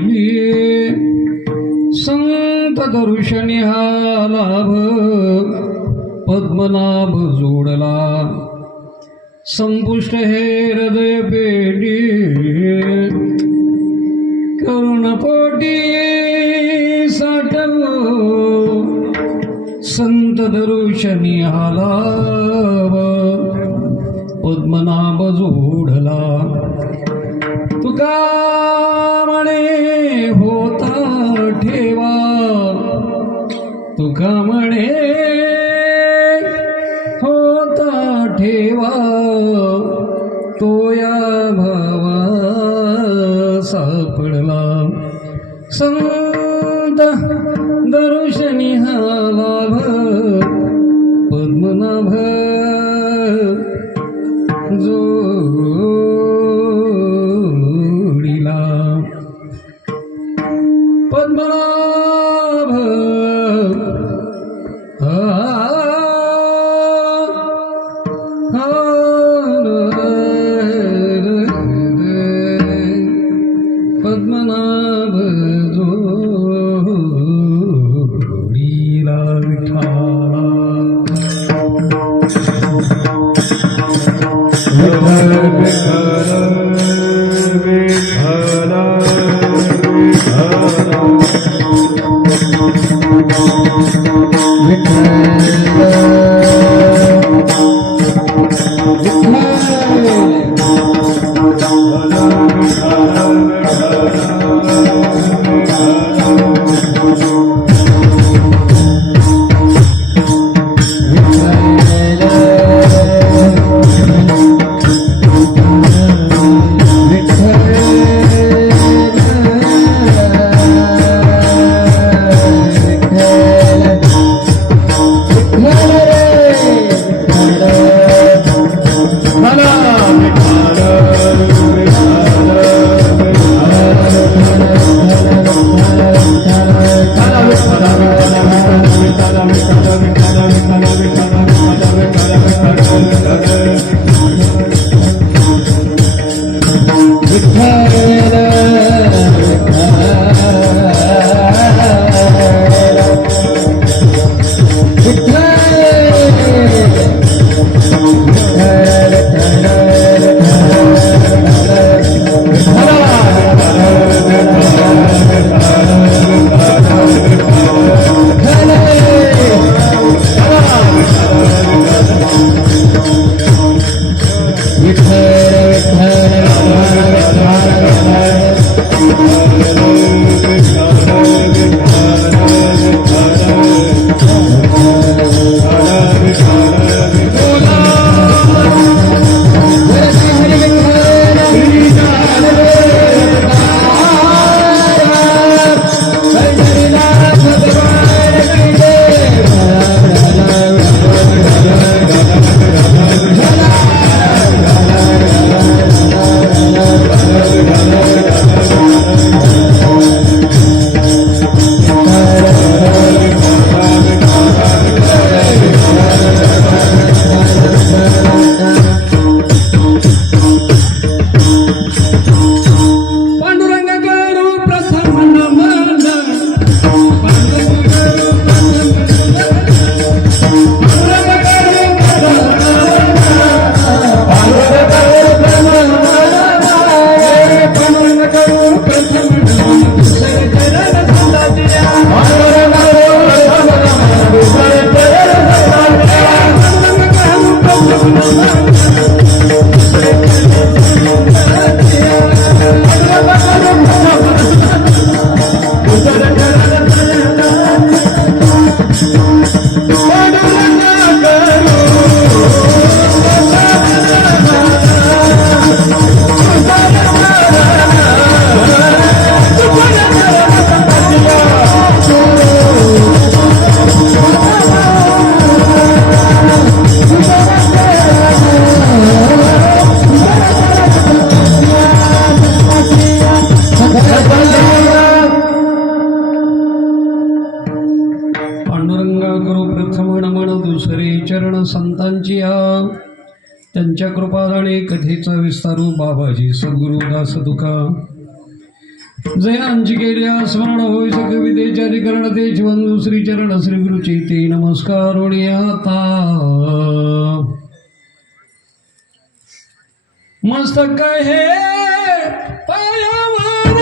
केली संत दर्शनी हा लाभ पद्मनाभ जोडला संपुष्ट हे हृदय पेटी करुणपोटी साठवो संत दर्शनी हा लाभ पद्मनाभ जोडला तुका म्हणे होता ठेवा तुका म्हणे होता ठेवा तो या भावा सापडला संत दर्शनी हा लाभ पद्मनाभ जोडीला पद्मनाभ पद्मनाभ जोडीला विठ्ठला संतांची त्यांच्या कृपादाने कथेचा विस्तारू बाबाजी सद्गुरु दास तुका जयांची केल्या स्मरण होय सगवितेच्या करण ते बंधू श्री चरण श्री गुरुची ते नमस्कार आता मस्तक हे पायावर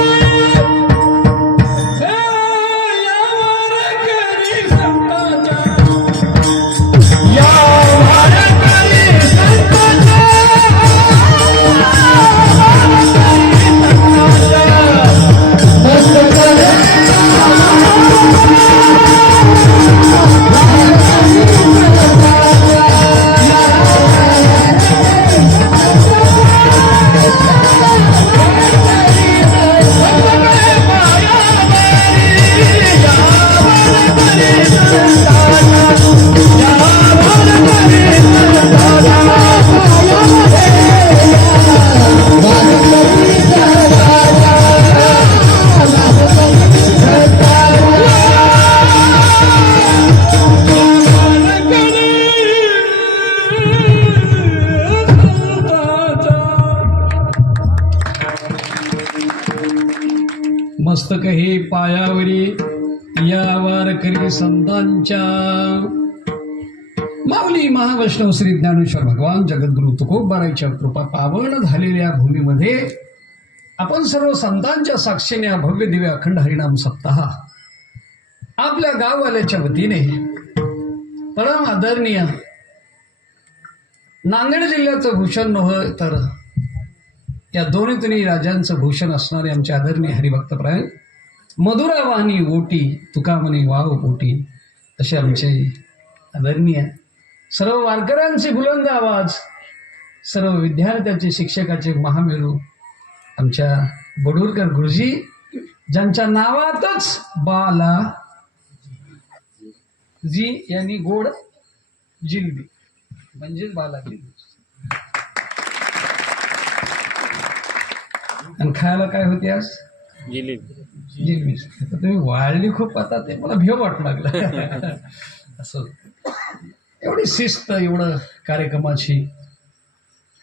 यावर करी संतांच्या यावर करी संतांच्या मस्तक मस्तक हे पायावरी यावर करी संतांच्या माऊली महावैष्णव श्री ज्ञानेश्वर भगवान जगद्गुरु तुकोबारायच्या कृपा पावन झालेल्या भूमीमध्ये आपण सर्व संतांच्या साक्षीने भव्य दिव्य अखंड हरिनाम सप्ताह आपल्या गाववाल्याच्या वतीने परम आदरणीय नांदेड जिल्ह्याचं भूषण नव्हे तर या दोन्ही राजांचं भूषण असणारे आमचे आदरणीय हरिभक्तप्राय मधुरा वाहनी ओटी तुकामणी वाव पोटी असे आमचे आदरणीय सर्व वारकऱ्यांचे बुलंद आवाज सर्व विद्यार्थ्याचे शिक्षकाचे महामेरू आमच्या बडूरकर गुरुजी ज्यांच्या नावातच बाला जी यांनी गोड जिलबी म्हणजेच बाला जिलबी आणि खायला काय होते आज जिलेबी जिलबी तुम्ही वाळली खूप आता ते मला भेव वाटू लागलं असं एवढी शिस्त एवढं कार्यक्रमाची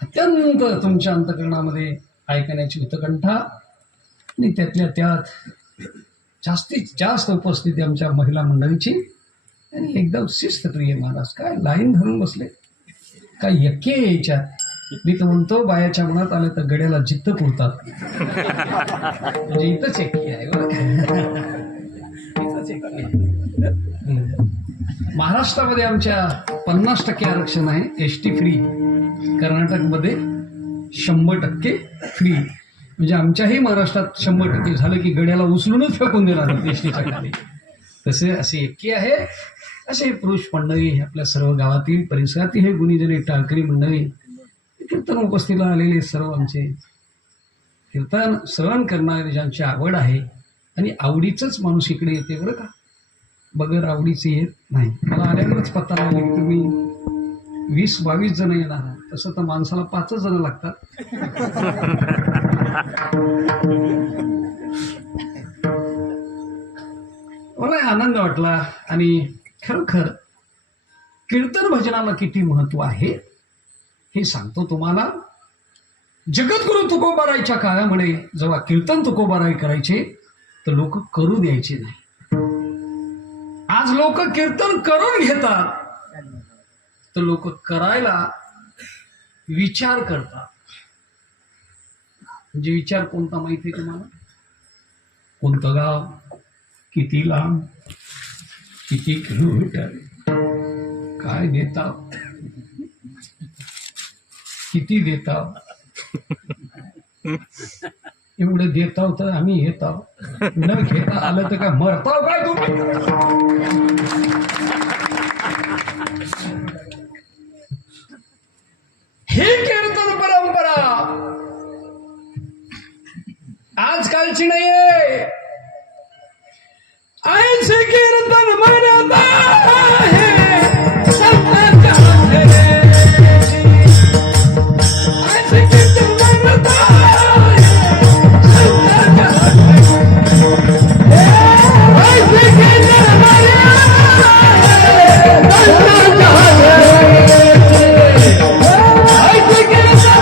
अत्यंत तुमच्या अंतकरणामध्ये ऐकण्याची उत्कंठा आणि त्यातल्या त्यात जास्तीत जास्त उपस्थिती आमच्या महिला मंडळीची आणि एकदम शिस्तप्रिय महाराज काय लाईन धरून बसले काय यक्के यायच्यात मी तर म्हणतो बायाच्या मनात आलं तर गड्याला जित्त पुरतात म्हणजे इथंच यक्की आहे इथंच यक्की आहे महाराष्ट्रामध्ये आमच्या 50% आरक्षण आहे एसटी फ्री कर्नाटकमध्ये 100% फ्री म्हणजे आमच्याही महाराष्ट्रात 100% झालं की गड्याला उचलूनच फेकून देणार एसटीच्या खाली तसे असे एकी आहे असे पुरुष मंडळी आपल्या सर्व गावातील परिसरातील हे गुणीजने टाळकरी मंडळी कीर्तन उपस्थितीला आलेले सर्व आमचे कीर्तन श्रवण करणारे ज्यांची आवड आहे आणि आवडीचंच माणूस इकडे येते बरं का बगर आवडीचे येत नाही मला आल्यावरच पत्ता लागला की तुम्ही 20-22 जण येणार आहात तसं तर माणसाला 5 जण लागतात मला आनंद वाटला आणि खरोखर कीर्तन भजनाला किती महत्व आहे हे सांगतो तुम्हाला जगद्गुरु तुकोबारायच्या काळामध्ये जेव्हा कीर्तन तुकोबाराय करायचे तर लोक करू द्यायचे नाही आज लोक कीर्तन करून घेतात तर लोक करायला विचार करतात म्हणजे विचार कोणता माहिती आहे तुम्हाला कोणतं गाव किती लांब किती किलोमीटर काय देता किती देता एवढं देताव तर आम्ही येताव न घेता आलं तर काय मरताव काय तुम्ही ही कीर्तन परंपरा आजकालची नाहीये ऐसे कीर्तन म्हणत आहे संतांच्या ऐसे कीर्तन म्हणत आहे संतांच्या ऐसे कीर्तन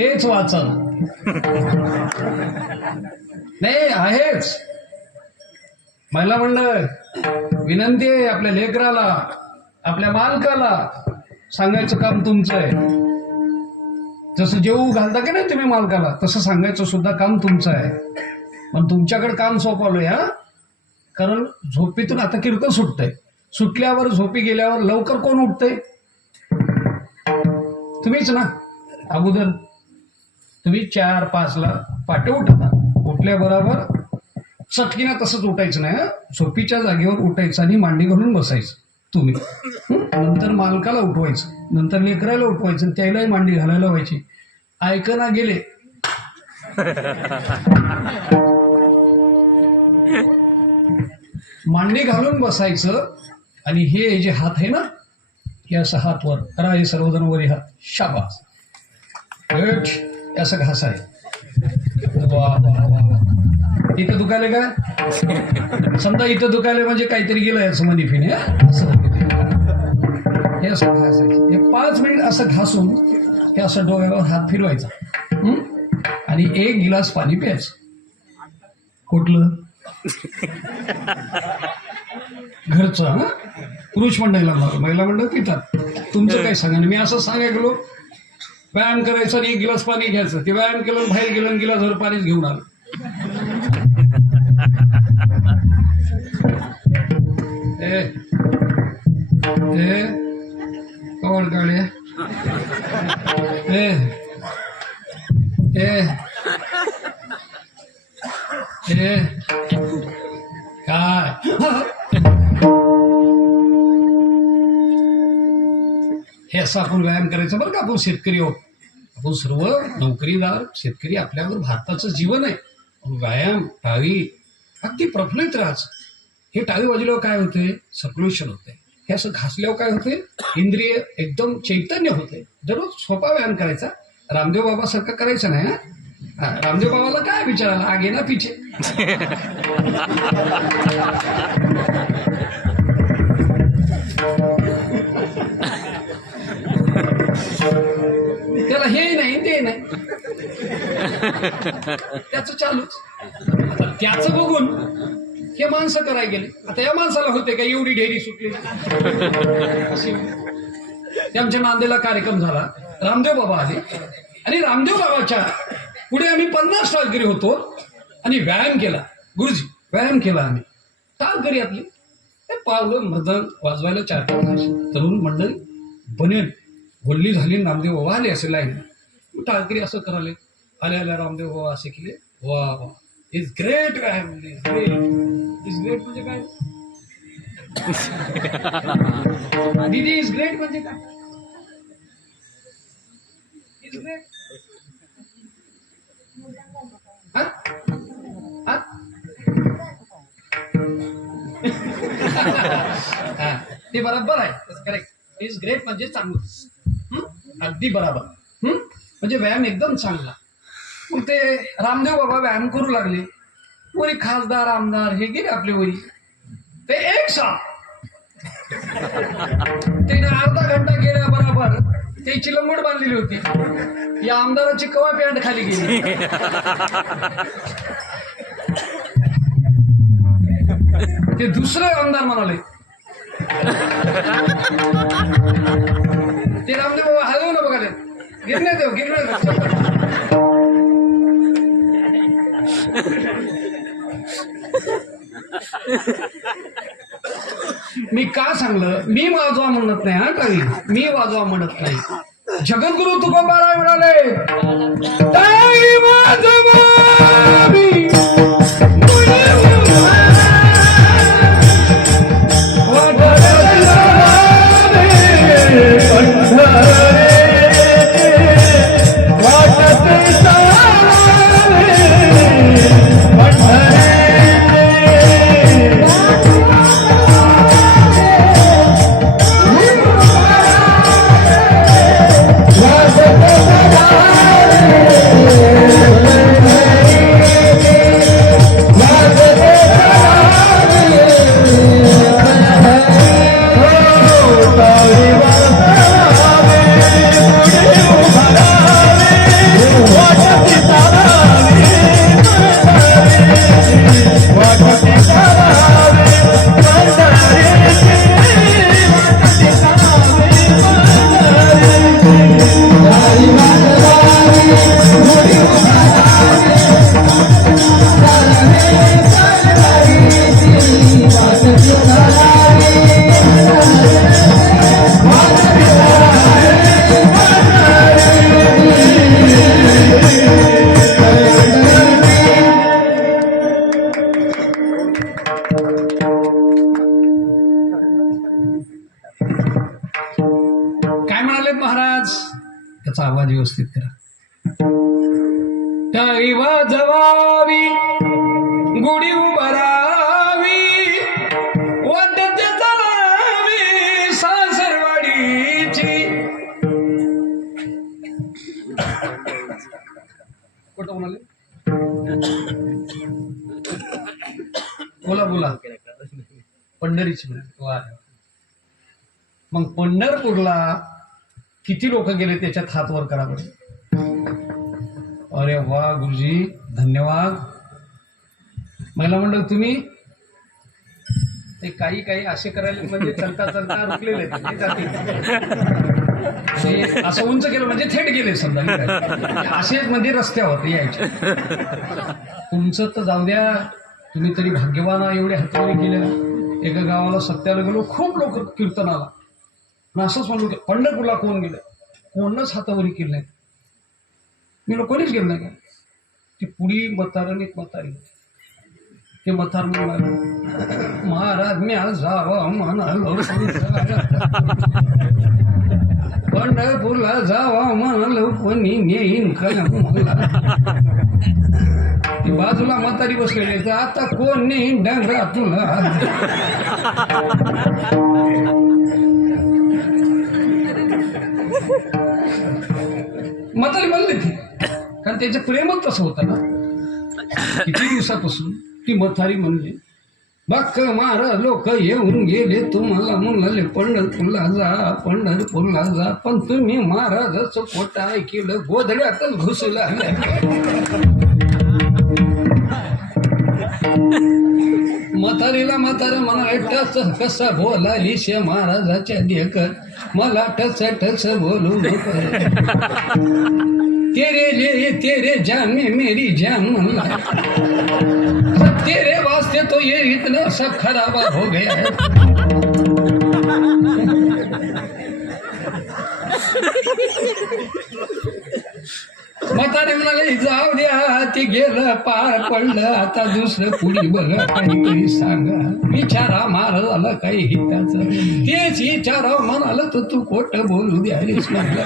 तेच वाचन. नाही आहेच. महिला मंडळ विनंती आहे आपल्या लेकराला, आपल्या मालकाला सांगायचं काम तुमचं आहे. जसं जेवू घालता की नाही तुम्ही मालकाला, तसं सांगायचं सुद्धा काम तुमचं आहे. पण तुमच्याकडे काम सोपवलंय हा. कारण झोपेतून आता कीर्तन सुटतंय. सुटल्यावर झोपी गेल्यावर लवकर कोण उठतंय? तुम्हीच ना. अगोदर तुम्ही 4-5ला पाटे उठता. उठल्याबरोबर चटकीना तसंच उठायचं नाही. झोपीच्या जागेवर उठायचं आणि मांडी घालून बसायचं तुम्ही. नंतर मालकाला उठवायचं, नंतर लेकराला उठवायचं, त्यालाही मांडी घालायला व्हायची. ऐकना गेले मांडी घालून बसायचं. आणि हे जे हात आहे ना, हे असं हात वर करा. हे सर्वजण वरी हात. शाबास. असं घास आहे. वा वा वा. इथं दुखायला काय? समजा इथं दुखायला म्हणजे काहीतरी गेलं याचं मनिफिने. हे असं घासायचं. हे 5 मिनिट असं घासून हे असं डोळ्यावर हात फिरवायचा आणि 1 गिलास पाणी प्यायचं. कुठलं? घरचं. हा, पुरुष मंडळीला, महिला मंडळ पितात. तुमचं काय सांगा. मी असं सांगाय गेलो व्यायाम करायचा आणि 1 गिलास पाणी घ्यायचं. ते व्यायाम केलं, बाहेर गेलं, गिलासभर पाणीच घेऊन आलं. कवड काढे काय हे असं आपण व्यायाम करायचं बरं का. आपण शेतकरी आहोत. आपण सर्व नोकरीदार शेतकरी. आपल्यावर भारताचं जीवन आहे. व्यायाम, टाळी अगदी प्रफुल्लित राहायचं. हे टाळी वाजल्यावर काय होते? सर्क्युलेशन होते. हे असं घासल्यावर काय होते? इंद्रिय एकदम चैतन्य होते. दररोज सोपा व्यायाम करायचा. रामदेव बाबा सारखं करायचं नाही. हा, रामदेव बाबाला काय विचारायला, आगे ना पिछे. त्याला हे नाही ते नाही, त्याचं चालूच. आता त्याचं बघून हे माणसं करायला गेले. आता या माणसाला होते का एवढी ढेरी सुटली? आमच्या नांदेडला कार्यक्रम झाला. रामदेव बाबा आले आणि रामदेव बाबाच्या पुढे आम्ही 50 टाळकरी होतो आणि व्यायाम केला. गुरुजी व्यायाम केला आम्ही. टाळकरी आपली पावलं मृदंग वाजवायला 4-5 तरुण मंडळी बनेल बोलली झाली. रामदेव बाबा आले असे लाईन. टाळकरी असं कराले. आल्या रामदेव बाबा असे केले. वा वा, इज ग्रेट व्यायाम. इज ग्रेट म्हणजे काय? दीदी इज ग्रेट म्हणजे काय? इज ग्रेट ते बरोबर आहे. करेक्ट. इज ग्रेट म्हणजे चांगलं. अगदी बरोबर. म्हणजे व्यायाम एकदम चांगला. मग ते रामदेव बाबा व्यायाम करू लागले. वरी खासदार आमदार हे गेले आपले वरी. ते एक साथ त्याने अर्धा घंटा गेल्या बरोबर त्याची लंबड बांधलेली होती. या आमदाराची कवा पॅन्ट खाली गेली. ते दुसरे आमदार म्हणाले. ते रामदेव बाबा हलवू ना बघाले. गिरणे देव गिरणे. मी का सांगलं? मी वाजवा म्हणत नाही. हा काही मी वाजवा म्हणत नाही. जगद्गुरु तुकोबाराय म्हणाले, ताई वाजवावी महाराज, त्याचा आवाज व्यवस्थित करा. टाळी वाजवावी, गुढी उभारावी, वाद्याचे चालावी सासरवाडीची. कुठं म्हणाले? बोला बोला. पंढरीची वा. मग पंढरपूरला किती लोक गेले त्याच्यात हात वर करा बरं. अरे वा गुरुजी, धन्यवाद. महिला मंडळ तुम्ही ते काही काही असे करायला म्हणजे चलता चलता रुकलेले ते असं उंच केलं म्हणजे थेट गेले समजा. असेच म्हणजे रस्त्यावर यायचे. तुमचं तर जाऊ द्या, तुम्ही तरी भाग्यवान एवढे हातवरी केले. एका गावाला सत्याला गेलो, खूप लोक कीर्तनाला. असंच म्हणलो की पंढरपूरला कोण गेलं, कोणच हातावरी केलं नाही. मी कोणीच गेलं नाही का. ती पुढी म्हातार आणि एक म्हातारी. ते म्हातार म्हणाला, महाराज मी आज जावा म्हणालो, पंढरपूरला जावा म्हणालो, कोणी नेईन का मला. ती बाजूला म्हातारी बसलेली, तर आता कोण नेईन डांगरा तुला. म्हातारी म्हणली ती, कारण त्याचं प्रेमच तसं होतं ना. किती दिवसापासून ती म्हातारी म्हणली, बाक मारा लोक येऊन गेले, तुम्हाला म्हणाले पंढरपूरला जा, पंढरपूरला जा, पण तुम्ही महाराजाचं पोट ऐकलं, गोधड्यातच घुसला. म्हातारीला म्हातारा म्हणाले, टच कसा बोलाली शे महाराजाच्या देखत, मला टच टच बोलू नको. तेरे लिए तेरे जान में मेरी जान म्हणला, तेरे वास्ते तो ये इतना सा खराबा हो गया है. म्हातारे म्हणाले, जाऊ द्या, ते गेलं पार पडलं, आता दुसरं पुढी बघा, काहीतरी सांगा. विचारा महाराजाला काही हिताचं, तेच विचारा म्हणाल तर तू खोट बोलू द्यालीस म्हणलं.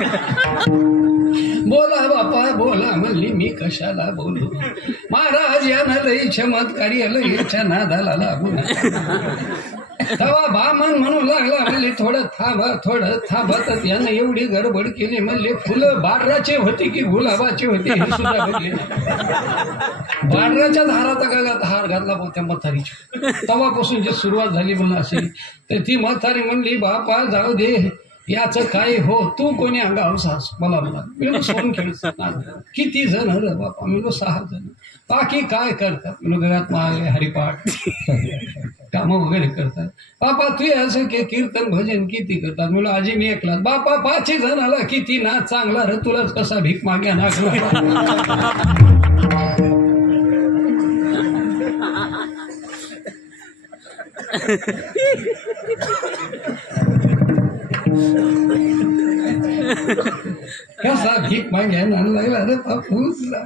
बोला बापा बोला म्हणली, मी कशाला बोलू. महाराज यानं लई चमत्कारी, लईच्या नादाला लागून. तवा बामन म्हणू लागला, म्हणले थोडं थांबत यानं एवढी गडबड केली. म्हणले फुलं बाडराचे होते की गुलाबाचे होते हे सुद्धा बघले. बाडराच्या धाराचा गळ्यात हार घातला त्या म्हातारीची. तवापासून जी सुरुवात झाली म्हणून असेल, तर ती म्हातारी म्हणली, बापा जाऊ दे, याचं काय हो, तू कोणी अंगावर सास मला म्हणा. मी सोन खेळत. किती जण रे बापा? मी 6 जण. बाकी काय करतात? गळ्यात मागे हरिपाठ कामं वगैरे करतात. बापा तू असं कीर्तन भजन किती करतात? मुलं आजी मी एकला. बापा 5 जणाला किती ना चांगला रे, तुलाच कसा भीक माग्या नागला. कसा भीक माग्या लागला रे बापूला.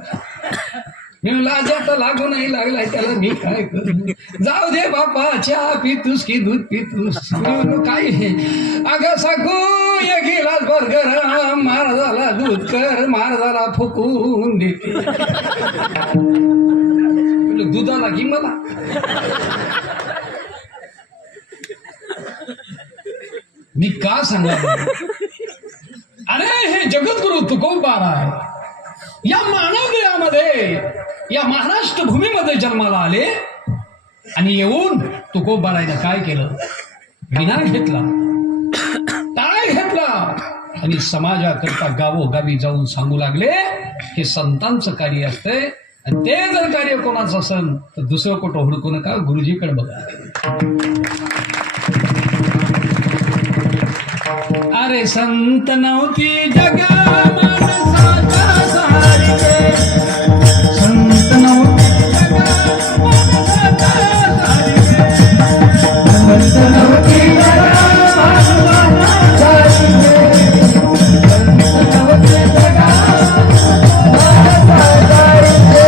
मी लाजाचा लागू नाही लागलाय त्याला, मी काय करू. जाऊ दे बापा, चहा पितूस की दूध पितूस? काय हे अगं साकू, एक गिलास भर गरम, महाराजाला दूध कर, महाराजाला फुकून देते. दुधाला की मला. मी का सांगा, अरे हे जगद्गुरु तुकोबार आहे. या मानव देहामध्ये, या महाराष्ट्र भूमीमध्ये जन्माला आले आणि येऊन तुकोबारायनं काय केलं? विना घेतला, टाळ घेतला आणि समाजाकरता गावोगावी जाऊन सांगू लागले, हे संतांचं कार्य असतंय. आणि ते जर कार्य कोणाचं असेल तर दुसरं कुठं हुडकू नका, गुरुजीकडे बघा. अरे संत नव्हती जगा माणसाच्या सारखे, संत नव्हती जगा माणसाच्या सारखे, संत नव्हती जगा माणसाच्या सारखे, संत नव्हती जगा माणसाच्या सारखे.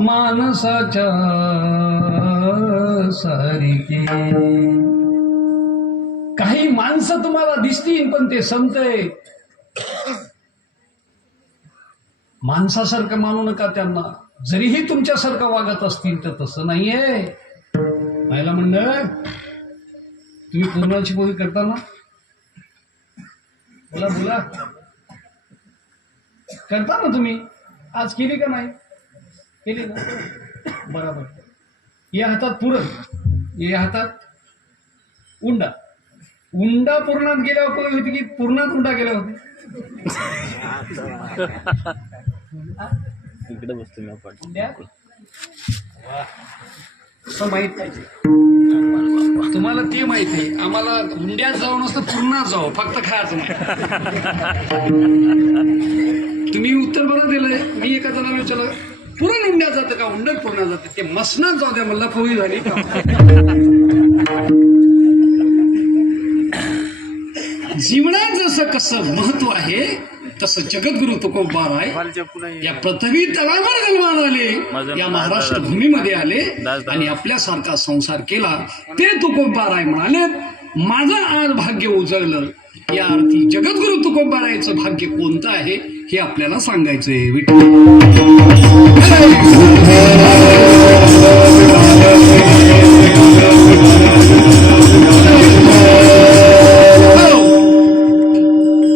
मानसाच्या सारिके. काही माणसं तुम्हाला दिसतील पण ते संत आहे. माणसासारखं मानू नका त्यांना, जरीही तुमच्यासारखं वागत असतील तर तसं नाहीये. महिला मंडळ, तुम्ही पूर्णाची पोळी करता ना? बोला बोला, करता ना तुम्ही? आज केली का नाही केली ना? बरोबर. या हातात पुरण, या हातात उंडा. उंडा पूर्णात गेल्यावर पोळी होती की पूर्णात उंडा गेल्या होती? इकडे बसतो मी आपण. असं माहित पाहिजे तुम्हाला, ते माहिती आहे. आम्हाला उंड्यात जाऊ नसतं, पूर्णात जाऊ, फक्त खायचं नाही. तुम्ही उत्तर बरं दिलंय. मी एका जणाला विचारलं, पुरण उंड्यात जातं का? उंड्यात पूर्णात जातं. ते मसनात जाऊ द्या म्हणलं, पोळी झाली का? जीवनात जसं कसं महत्व आहे तसं जगद्गुरु तुकोबाराय या पृथ्वी तळावर जन्माला आले, या महाराष्ट्र भूमीमध्ये आले आणि आपल्यासारखा संसार केला. ते तुकोबाराय म्हणाले, माझं आज भाग्य उजळलं. या अर्थी जगद्गुरु तुकोबारायचं भाग्य कोणतं आहे हे आपल्याला सांगायचंय.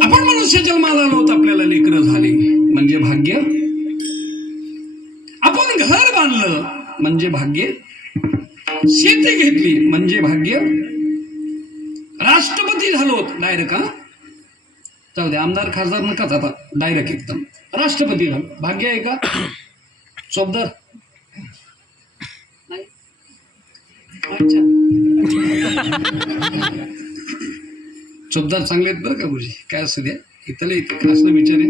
आपण मनुष्य जन्माला आलो तर आपल्याला लेकरं झाले म्हणजे भाग्य. आपण घर बांधलं म्हणजे भाग्य. शेती घेतली म्हणजे भाग्य. राष्ट्रपती झालो डायरेक्ट, हा जाऊ दे, आमदार खासदार नकाच आता, डायरेक्ट एकदम राष्ट्रपती झालो, भाग्य आहे का? चोपदार नाही. अच्छा, चोपदार चांगले आहेत बरं का गुरुजी, काय असं द्या. इथले इथे असलं विचारे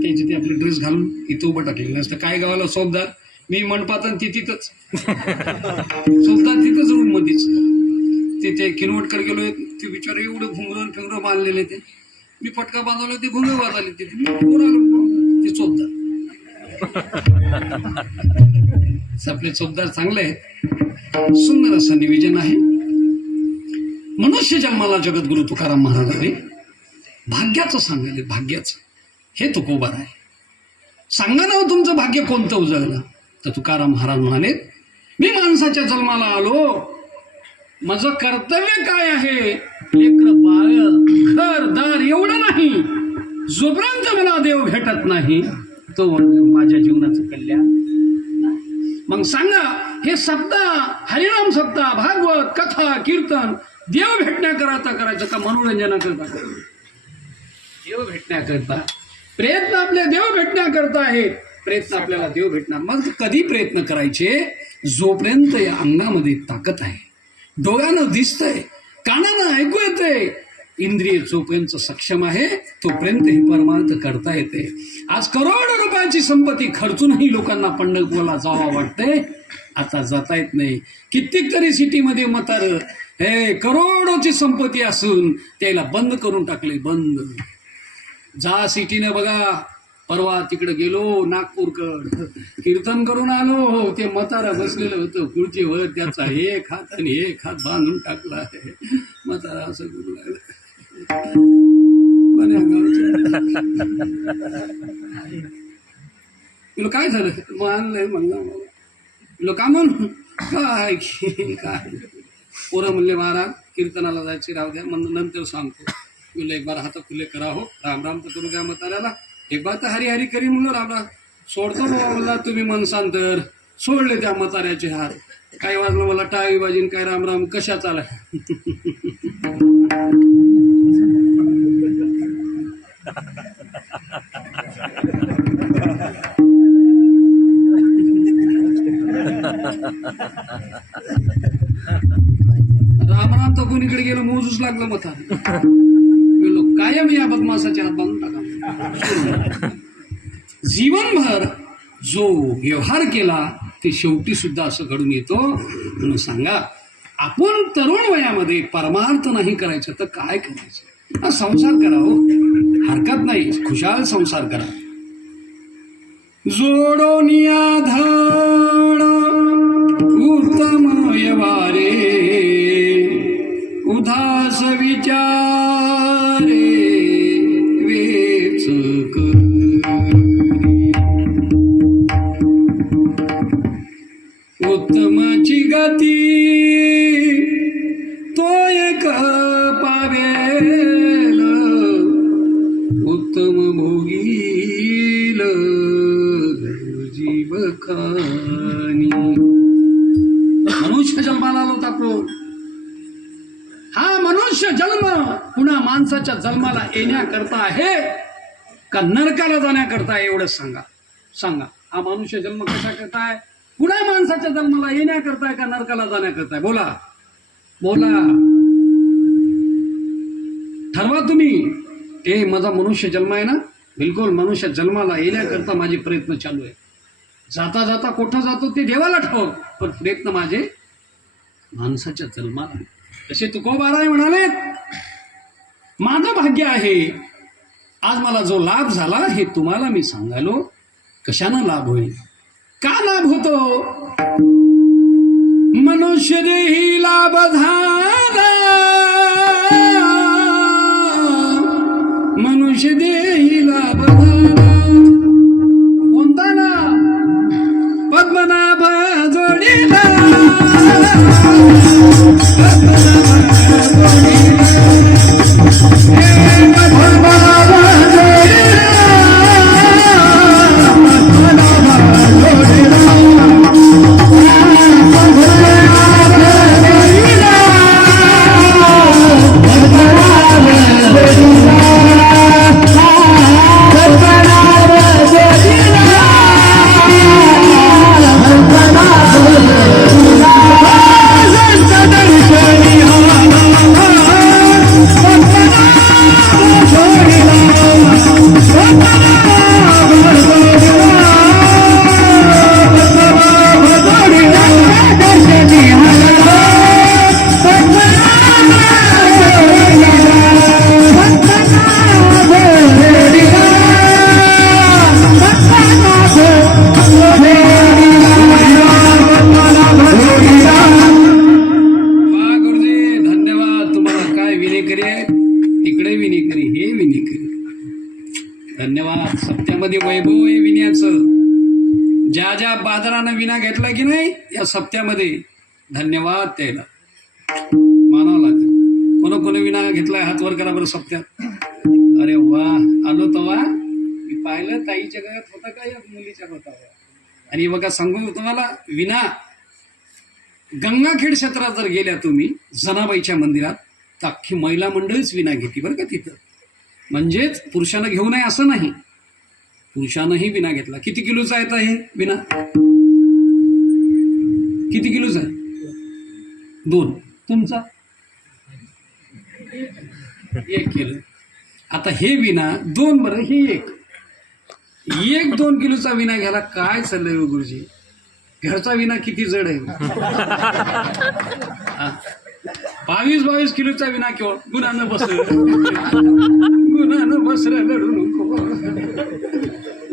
त्याची ते आपले ड्रेस घालून इथं उभं टाकले नसतं. काय गावाला चोपदार, मी मंडपात ती तिथंच चोपदार तिथंच रूम मध्येच. ते किनवटकर गेलोय, ते बिचारे एवढं घुंगरं फिंगरं बांधलेले, ते मी पटका बांधवला, ते घुंगरं वाजले, ते ते चोपदार. आपले चोपदार चांगले आहेत. सुंदर असं निवेदन आहे. मनुष्य जन्माला जगद्गुरु तुकाराम महाराज आले, भाग्याचं सांगायले, भाग्याचं. हे तुकोबार आहे. सांगा ना तुमचं भाग्य कोणतं उजळलं? तर तुकाराम महाराज म्हणाले, मी माणसाच्या जन्माला आलो, माझं कर्तव्य काय आहे? लेकर बाळ घरदार एवढं नाही. जोपर्यंत मला देव भेटत नाही तो माझ्या जीवनाचं कल्याण. मग सांगा, हे सप्ताह, हरिनाम सप्ताह, भागवत, कथा, कीर्तन देव भेटण्याकरता करायचं का मनोरंजनाकरता? देव भेटण्याकरता. प्रयत्न आपले देव भेटण्याकरता आहे. प्रयत्न आपल्याला देव भेटणार. मग कधी प्रयत्न करायचे? जोपर्यंत या अंगामध्ये ताकद आहे, डोळ्यानं दिसतंय, कानानं ऐकू येतंय, इंद्रिय जोपर्यंत सक्षम आहे तोपर्यंत हे परमार्थ करता येते. आज करोडो रुपयाची संपत्ती खर्चूनही लोकांना पंढरपूरला जावं वाटतंय, आता जाता येत नाही. कित्येक तरी सिटीमध्ये म्हातार हे करोडोची संपत्ती असून त्याला बंद करून टाकले. बंद. जा सिटीनं बघा, परवा तिकडे गेलो नागपूरकड, कीर्तन करून आलो, ते म्हातारा बसलेलं होतं खुर्चीवर, त्याचा एक हात आणि एक हात बांधून टाकला आहे. म्हातारा असं करू लागलं. तुला काय झालं? मानलंय म्हणलं का म्हणून काय काय. पोरं म्हणले, महाराज कीर्तनाला जायचे, राहू द्या, म्हणून नंतर सांगतो. तुला एक बार हात खुले करा हो, राम राम तर करू द्या म्हाताऱ्याला. एक बार तर हरी हरी करी म्हणलं, राम राम सोडतो बाबा म्हणला. तुम्ही मनसांतर सोडले त्या म्हाताऱ्याचे हात. काय वाजलं मला टाळी बाजीन, काय राम राम कशा चालाय. रामराम तर कोणीकडे गेलं, मोजूच लागलं मथा. कायम या बदमासाचे हात बांधून टाका. जीवनभर जो व्यवहार केला ते शेवटी सुद्धा असं घडून येतो. म्हणून सांगा, आपण तरुण वयामध्ये परमार्थ नाही करायचं तर काय करायचं? संसार करा हो, हरकत नाही, खुशाल संसार करा. जोडोनिया धड उत्तम यवारे उदास विचारे वेच उत्तमची गती तो एक पावेल उत्तम भोगील जीव खानी. मनुष्य जन्माला आलो होता आपण. हा मनुष्य जन्म पुन्हा माणसाच्या जन्माला येण्याकरता आहे का नरकाला जाण्याकरता आहे? एवढंच सांगा. सांगा, हा मनुष्य जन्म कशा करता आहे? पुन्हा माणसाच्या जन्माला येण्याकरता आहे का नरकाला जाण्याकरता आहे? बोला बोला, ठरवा तुम्ही. ए माझा मनुष्य जन्म आहे ना, बिलकुल मनुष्य जन्माला येण्याकरता माझे प्रयत्न चालू आहे. जाता जाता कुठं जातो ते देवाला ठाऊक, पण प्रयत्न माझे माणसाच्या जन्माला. तसे तुकोबाराय म्हणाले, माझं भाग्य आहे आज मला जो लाभ झाला हे तुम्हाला मी सांगालो. कशानं लाभ होईल, का लाभ होतो? मनुष्य देही लाभ झाला, मनुष्य देही लाभ झाला. कोणता लाभ? पद्मनाभ जोडीला, धन्यवाद. सप्त्यामध्ये वैभव आहे विण्याचं. ज्या ज्या बाजारानं विना घेतला की नाही या सप्त्यामध्ये, धन्यवाद त्याला मानावं लागेल. कोण विना घेतलाय हात वर करा बरं सप्त्यात. अरे वा, आलो तवा मी पाहिलं ताईच्या घरात होता का या मुलीच्या होता. आणि बघा सांगू तुम्हाला, विना गंगाखेड क्षेत्रात जर गेल्या तुम्ही जनाबाईच्या मंदिरात, तर अख्खी महिला मंडळीच विना घेतली बरं का तिथं. म्हणजेच पुरुषानं घेऊ नये असं नाही, पुरुषानंही विना घेतला. किती किलोचा आहे हे विना? किती किलोचा आहे? 2. तुमचा 1 किलो. आता हे विना 2 बरं, हे 1-2 किलोचा विना घ्यायला काय चाललंय गुरुजी? घरचा विना किती जड आहे? 22 किलोचा विना केवळ गुणानं बसलं, गुणानं बसलं, लढू नको.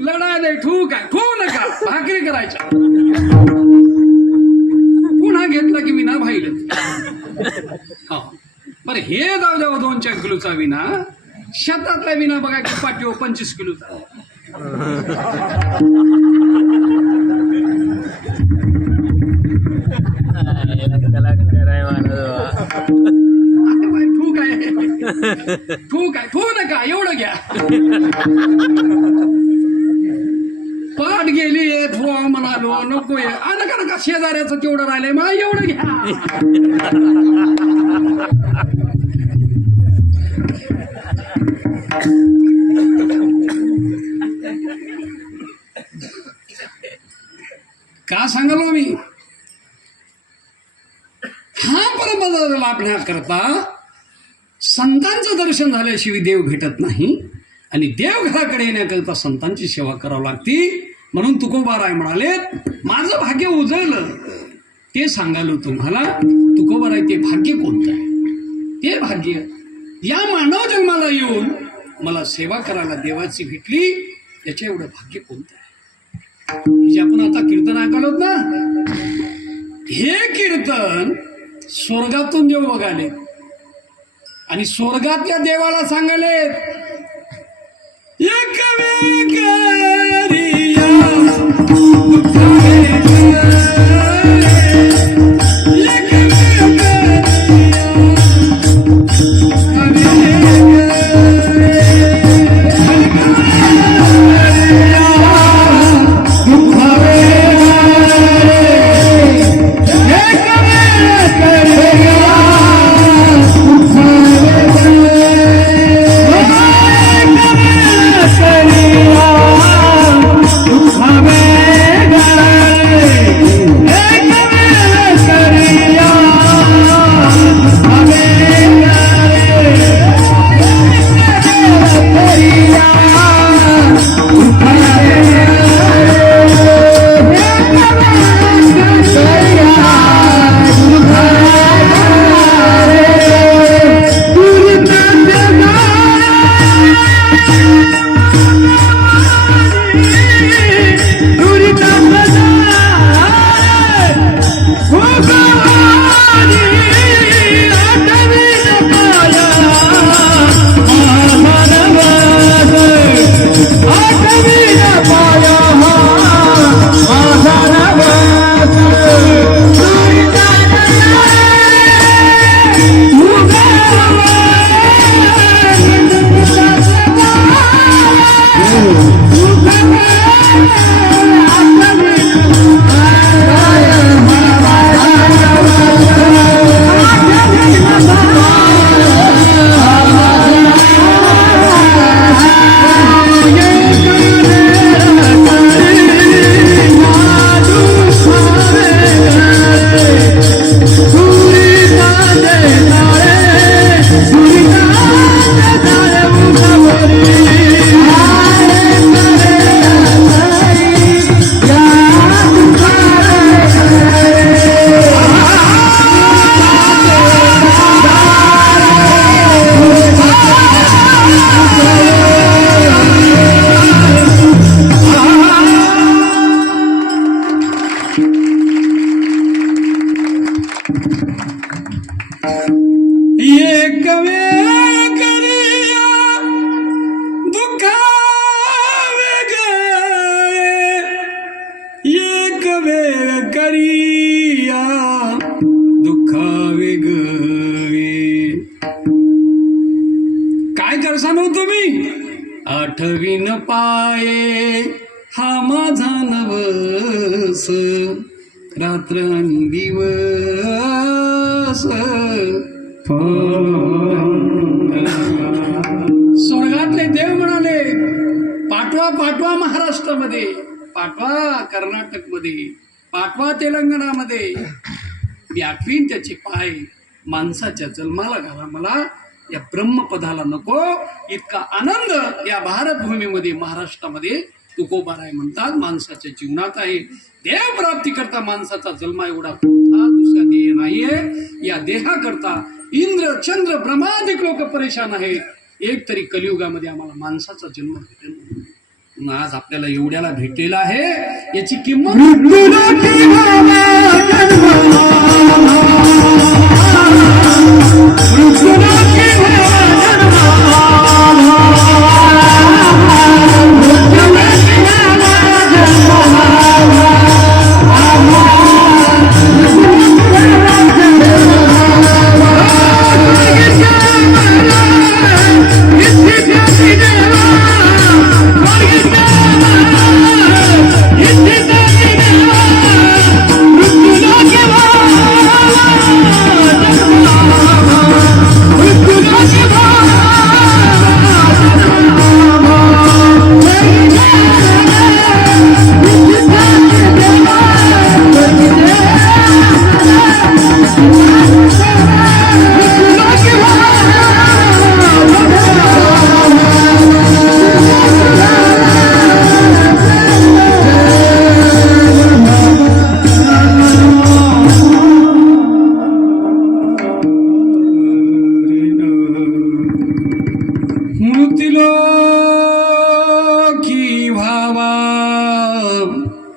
लढा दे, ठू काय ठू नका, भाकरी करायच्या. पुन्हा घेतला की विना भाईल. हा बरं, हे जाऊ द्यावं 2-4 किलोचा विना. शेतातला विना बघा की पाठीव 25 किलोचा. ठू नका, एवढं घ्या. पाठ गेली म्हणालो नको. नका शेजाऱ्याचं तेवढं राहिलंय मग एवढं घ्या. का सांगालो मी? हा परमपदाला लाभण्याकरता संतांचं दर्शन झाल्याशिवाय देव भेटत नाही. आणि देवघराकडे येण्याकरता संतांची सेवा करावी लागती. म्हणून तुकोबाराय म्हणाले, माझं भाग्य उजळलं ते सांगालो तुम्हाला. तुकोबाराय ते भाग्य कोणतं आहे? ते भाग्य या मानव जन्माला येऊन मला सेवा करायला देवाची भेटली, याच्या एवढं भाग्य कोणतं आहे? जे आपण आता कीर्तन ऐकलोत ना, हे कीर्तन स्वर्गातून देव बघाले आणि स्वर्गातल्या देवाला सांगाले, एक वेगरिया दुःखा वेगळे, एक वेगरिया दुःखा वेगळे. काय करसान हो तुम्ही? आठवीन पाये हा माझा नवस, रात्र आणि दिवस स्वर्गातले देव म्हणाले, पाठवा पाठवा महाराष्ट्रामध्ये, पाठवा कर्नाटकमध्ये, पाठवा तेलंगणामध्ये, मी आठवीन त्याचे पाय माणसाच्या जन्माला घाला, मला या ब्रह्मपदाला नको. इतका आनंद या भारतभूमीमध्ये महाराष्ट्रामध्ये तुकोबाराय म्हणतात माणसाच्या जीवनात आहे. देव प्राप्ती करता माणसाचा जन्म एवढा दुसरा ध्येय नाहीये. या देहाकरता इंद्र चंद्र ब्रह्मादिक लोक परेशान आहे. एक तरी कलियुगामध्ये आम्हाला माणसाचा जन्म भेटेल. आज आपल्याला एवढ्याला भेटलेला आहे, याची किंमत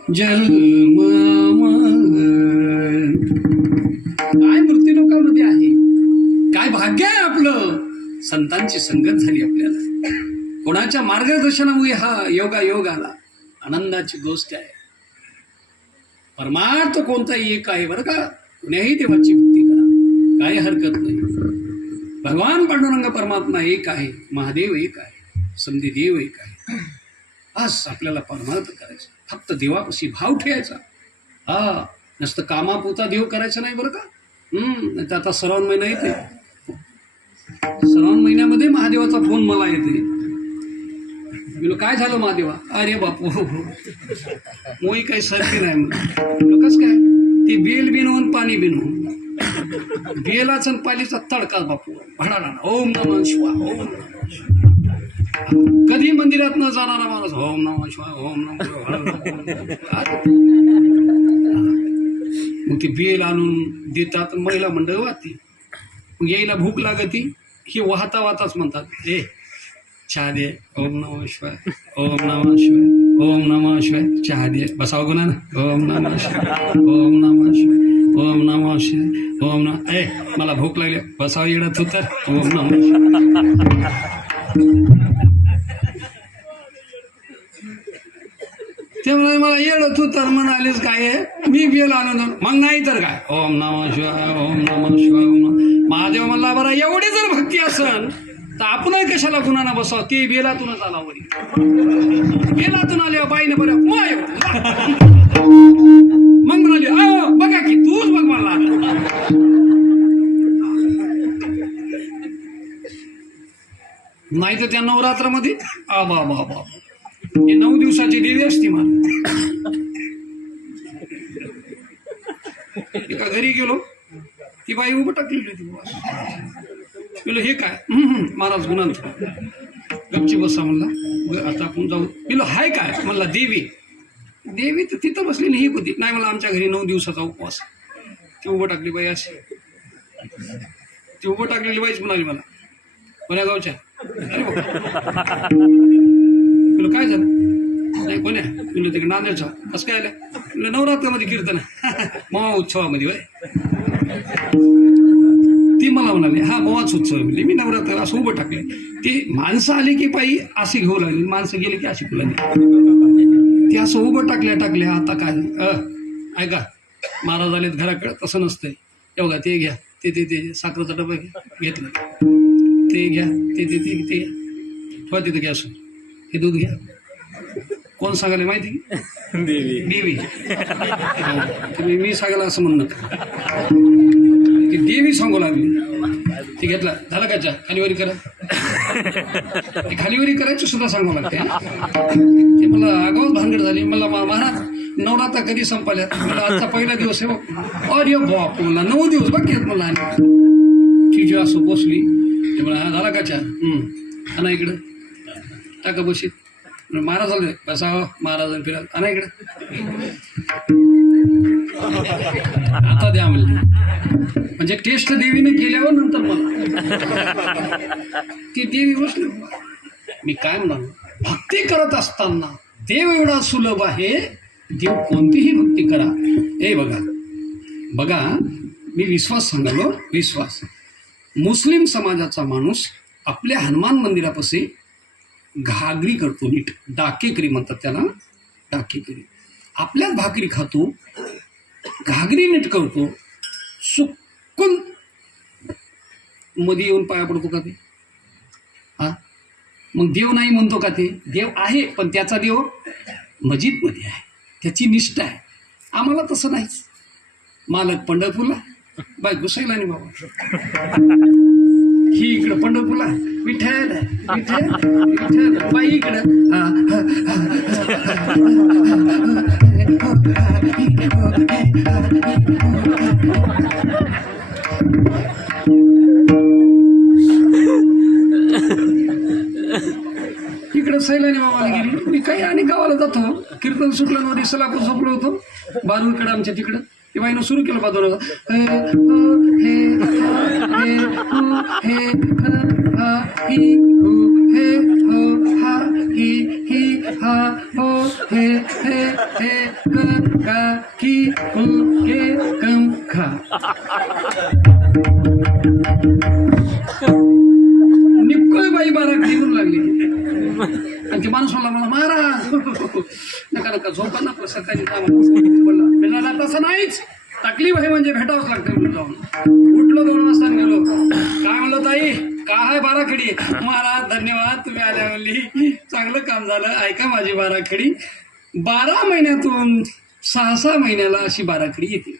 जन्म काय मृत्यूलोकामध्ये आहे, काय भाग्य आहे आपलं. संतांची संगत झाली आपल्याला, कोणाच्या मार्गदर्शनामुळे हा योग आला. आनंदाची गोष्ट आहे. परमार्थ कोणताही एक आहे बरं का. कुण्याही देवाची भक्ती करा, काही हरकत नाही. भगवान पांडुरंग परमात्मा एक आहे, महादेव एक आहे, समधी देव एक आहे. बस आपल्याला परमार्थ करायचा, फक्त देवापाशी भाव ठेवायचा. हा, नुसतं कामापुरता देव करायचा नाही बरं का. नाही तर आता श्रावण महिना येते. श्रावण महिन्यामध्ये महादेवाचा फोन मला येते. मी काय झालं महादेवा? अरे बापू मोही काही सरकी नाही म्हणून. कसं काय? ते बेल बिनवून पाणी बिनवून बेलाच आणि पालीचा तडका बापू भडाला. ओम नमः शिवाय, ओम नमः शिवाय. कधी मंदिरात न जाणारा माणूस ओम नमः शिवाय, ओम नमः. मग ती बेल आणून देतात, महिला मंडळ वाहती. मग यायला भूक लागती, ही वाहता वाहताच म्हणतात ए चहा दे. ओम नमः शिवाय, ओम नमः शिवाय, ओम नमः शिवाय. चहा दे. बसाव गुन्हा ना. ओम नमः शिवाय, ओम नमः शिवाय, ओम नमः शिवाय, ओम नमः. ए मला भूक लागली, बसाव येडा तू तर. ओम नमः शिवाय. ते म्हणाले मला येडं तू तर म्हणालीस काय मी बेल आणून. मग नाही तर काय. ओम नमः शिवाय, ओम नमः शिवाय, ओम नमः. महादेव म्हणला बरं एवढी जर भक्ती असेल तर आपणही कशाला गुन्हा बसाव. ते बेलातूनच आला वरी. बेलातून आले बाईने बरं माय मग म्हणाली बघा की तूच बघ मला. नाही तर त्या नवरात्रामध्ये आबा बाबा हे 9 दिवसाची देवी असती मला. एका घरी गेलो, ती बाई उभं टाकलेली होती. बोलो हे काय? महाराज गुन्हा गपची बसा म्हणला. आता आपण जाऊ. गेलो हाय काय म्हणला देवी. देवी तर तिथं बसलेली ही होती. नाही मला आमच्या घरी 9 दिवसाचा उपवास. ती उभं टाकली बाई अशी. ती उभं टाकलेली बाईच म्हणाली मला कोण्या गावच्या. अरे तुला काय झालं? नाही कोण्या तुला तिकडे नांदेडच्या. कसं काय आलं? तुला नवरात्रामध्ये कीर्तन महोत्सवामध्ये होय. ती मला म्हणाली हा मोवाच उत्सव. म्हणजे मी नवरात्र असं उभं टाकले. ते माणसं आली की पायी अशी घेऊ लागली, माणसं गेली की अशी लागली. ती असं उभं टाकल्या. आता काय ऐका महाराज आलेत घराकडे, तसं नसतंय. एवढा ते घ्या, ते साखरेचा डबा घेतलं, ते घ्या, ते ठेवा तिथं गॅस. हे दूध घ्या. कोण सांगायला माहिती? देवी. तुम्ही मी सांगायला असं म्हणणं ती देवी सांगू लागली. ती घेतला झाला का चहा? खालीवरी करा. ती खालीवरी करायची सुद्धा सांगू लागते. ते मला आगाऊच भानगड झाली. मला महाराज नवरात्र कधी संपल्या? मला आजचा पहिला दिवस आहे. अरे बाप मला 9 दिवस बाकी आहेत मला. ती जेव्हा असं बसली ते मला हा झाला का चहा? आणा इकडं टाका बशीत. महाराज आले बसावं. महाराजांनी फिरा आणा इकडं. आता द्या म्हणले. म्हणजे टेस्ट देवीने केल्यावर नंतर मला ती देवी बसली. मी काय म्हणालो भक्ती करत असताना देव एवढा सुलभ आहे. देव कोणतीही भक्ती करा. हे बघा मी विश्वास सांगालो. विश्वास मुस्लिम समाजाचा माणूस आपल्या हनुमान मंदिरापाशी घागरी करतो. नीट डाकेकरी म्हणतात त्याला. डाकेकरी आपल्याच भाकरी खातो, घागरी नीट करतो, सुकून मध्ये येऊन पाया पडतो का ते? हा मग देव नाही म्हणतो का ते? देव आहे पण त्याचा देव मस्जिदमध्ये आहे, त्याची निष्ठा आहे. आम्हाला तसं नाहीच. मालक पंढरपूरला, बाय घुसायला नाही बाबा. ही इकडं पंढरपूरला विठ्ठल विठ्ठल विठ्ठल, बाई इकडं इकडं सैलानी बाबाला गेली. मी काही आणि गावाला जातो. कीर्तन सुटलं नव्हती, सलापूर झोपलो होतो. बाजूकडं आमच्या तिकडं ते बाईनं सुरू केलं बाजूला. हे हे हे क का की कु के कम खा. निपकळी बाई बारा घेऊन लागली आणि ती माणूस म्हणला मला महाराज नका नका झोपा ना आपलं सकाळी बोलला तसं नाहीच. तकलीफ आहे म्हणजे भेटावंच लागतं म्हणून जाऊन उठलो 2 वाजता गेलो. काय म्हणलो ताई काय आहे बाराखडी. महाराज धन्यवाद तुम्ही आल्या म्हणली चांगलं काम झालं. ऐका माझी बाराखडी 12 महिन्यातून 6-6 महिन्याला अशी बाराखडी येते.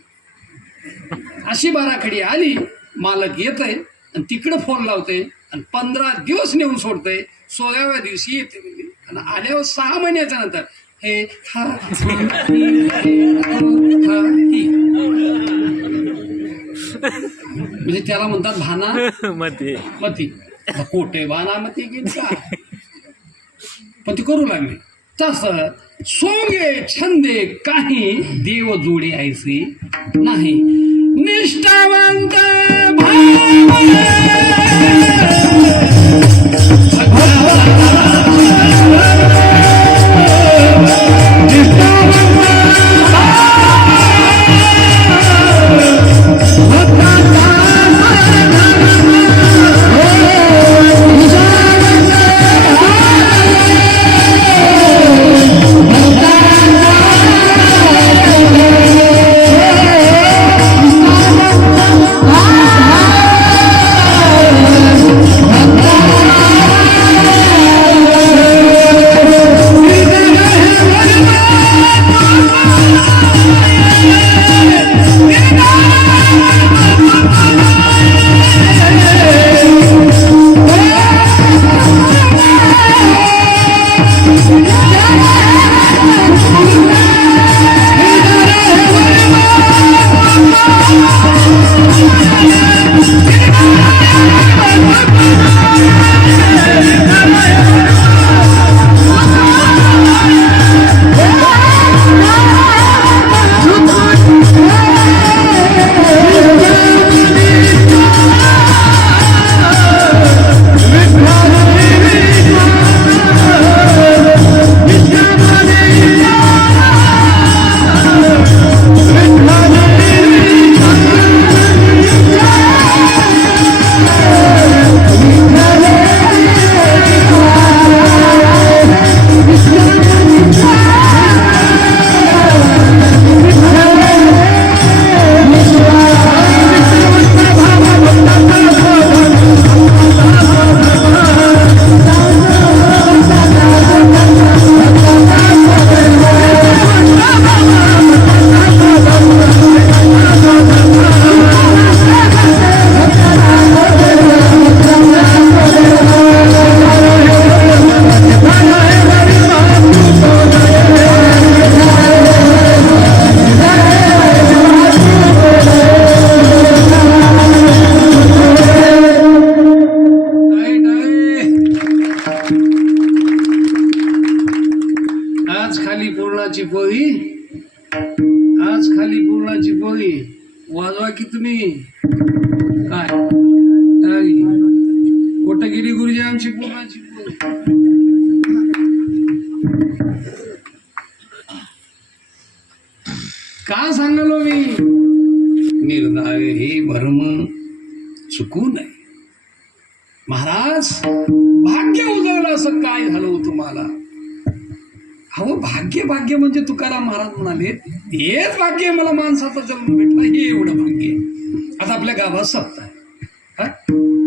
अशी बाराखडी आली मालक येतंय आणि तिकडं फोन लावते आणि 15 दिवस नेऊन सोडतंय. 16व्या दिवशी येते म्हणजे आणि आल्यावर 6 महिन्याच्या नंतर हे हा म्हणजे त्याला म्हणतात भाना मती मती कोटे भाना मती का पण ती करू लागली. तस सोंगे छंदे काही देव जोडी ऐसी नाही. निष्ठावंत वाजवा की तुम्ही काय कुठं गेली गुरुजी आमची पूर्णाची का सांगलो मी निर्धाय हे भरम चुकून आहे. महाराज भाग्य उजळलं असं काय झालं हो तुम्हाला. हो भाग्य भाग्य म्हणजे तुकाराम महाराज म्हणाले हेच भाग्य मला माणसाचा जन्म भेटला हे एवढं भाग्य. आता आपल्या गावात सत्ता आहे.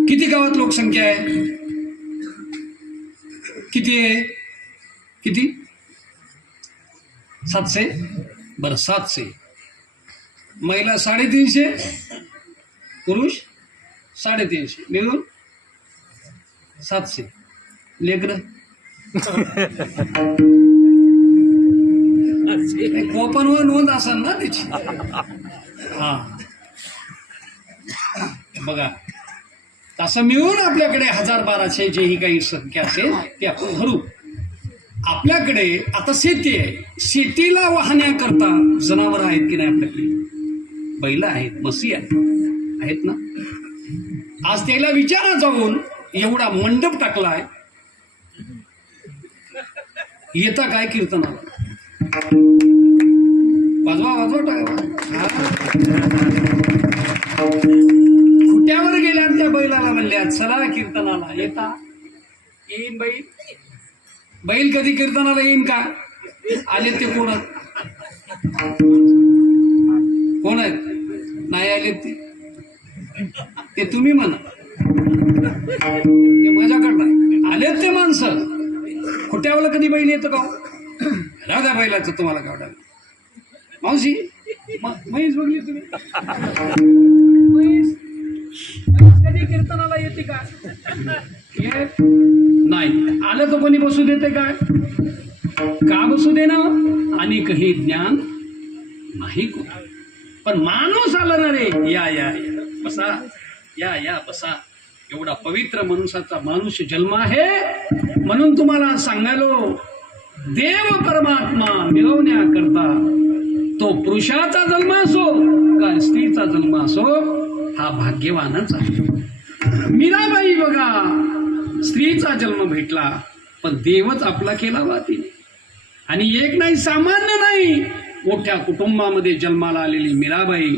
किती गावात लोकसंख्या आहे किती आहे किती 700 बरं 700 महिला 350 पुरुष 350 मिळून 700 लेकर कोपनवर नोंद असेल ना त्याची. हा बघा तसं मिळून आपल्याकडे 1000-1200 जे ही काही संख्या असेल ते आपण धरू. आपल्याकडे आता शेती आहे. शेतीला वाहण्याकरता जनावर आहेत की नाही आपल्याकडे. बैल आहेत म्हशी आहेत ना. आज त्याला विचारा जाऊन एवढा मंडप टाकलाय येता काय कीर्तनाला वाजवा वाजवा टाका. खुट्यावर गेल्या आणि त्या बैलाला म्हणल्या चला कीर्तनाला. येता येईन बैल. बैल कधी कीर्तनाला येईन का? आले ते कोण कोण आहेत? नाही आले ते तुम्ही म्हणा, ते माझ्याकडनं आलेत ते माणसं. खुट्यावर कधी बैल येतं का? राधा बैलाचं तुम्हाला काय वाटलं? मावशी म्हैस बघली तुम्ही? म्हैस कधी कीर्तनाला येते का? येत नाही. आलं तर कोणी बसू देते काय? का बसू दे ना? आणि काही ज्ञान नाही कोण. पण माणूस आला ना रे, या या या बसा, या या बसा. एवढा पवित्र मनुष्याचा माणूस जन्म आहे. म्हणून तुम्हाला सांगालो, देव परमात्मा मिळवण्याकरता तो पुरुषाचा जन्म असो का स्त्रीचा जन्म असो, हा भाग्यवानच आहे. मीराबाई बघा, स्त्रीचा जन्म भेटला पण देवच आपला केला बा तिने. आणि एक नाही, सामान्य नाही, मोठ्या कुटुंबामध्ये जन्माला आलेली मीराबाई.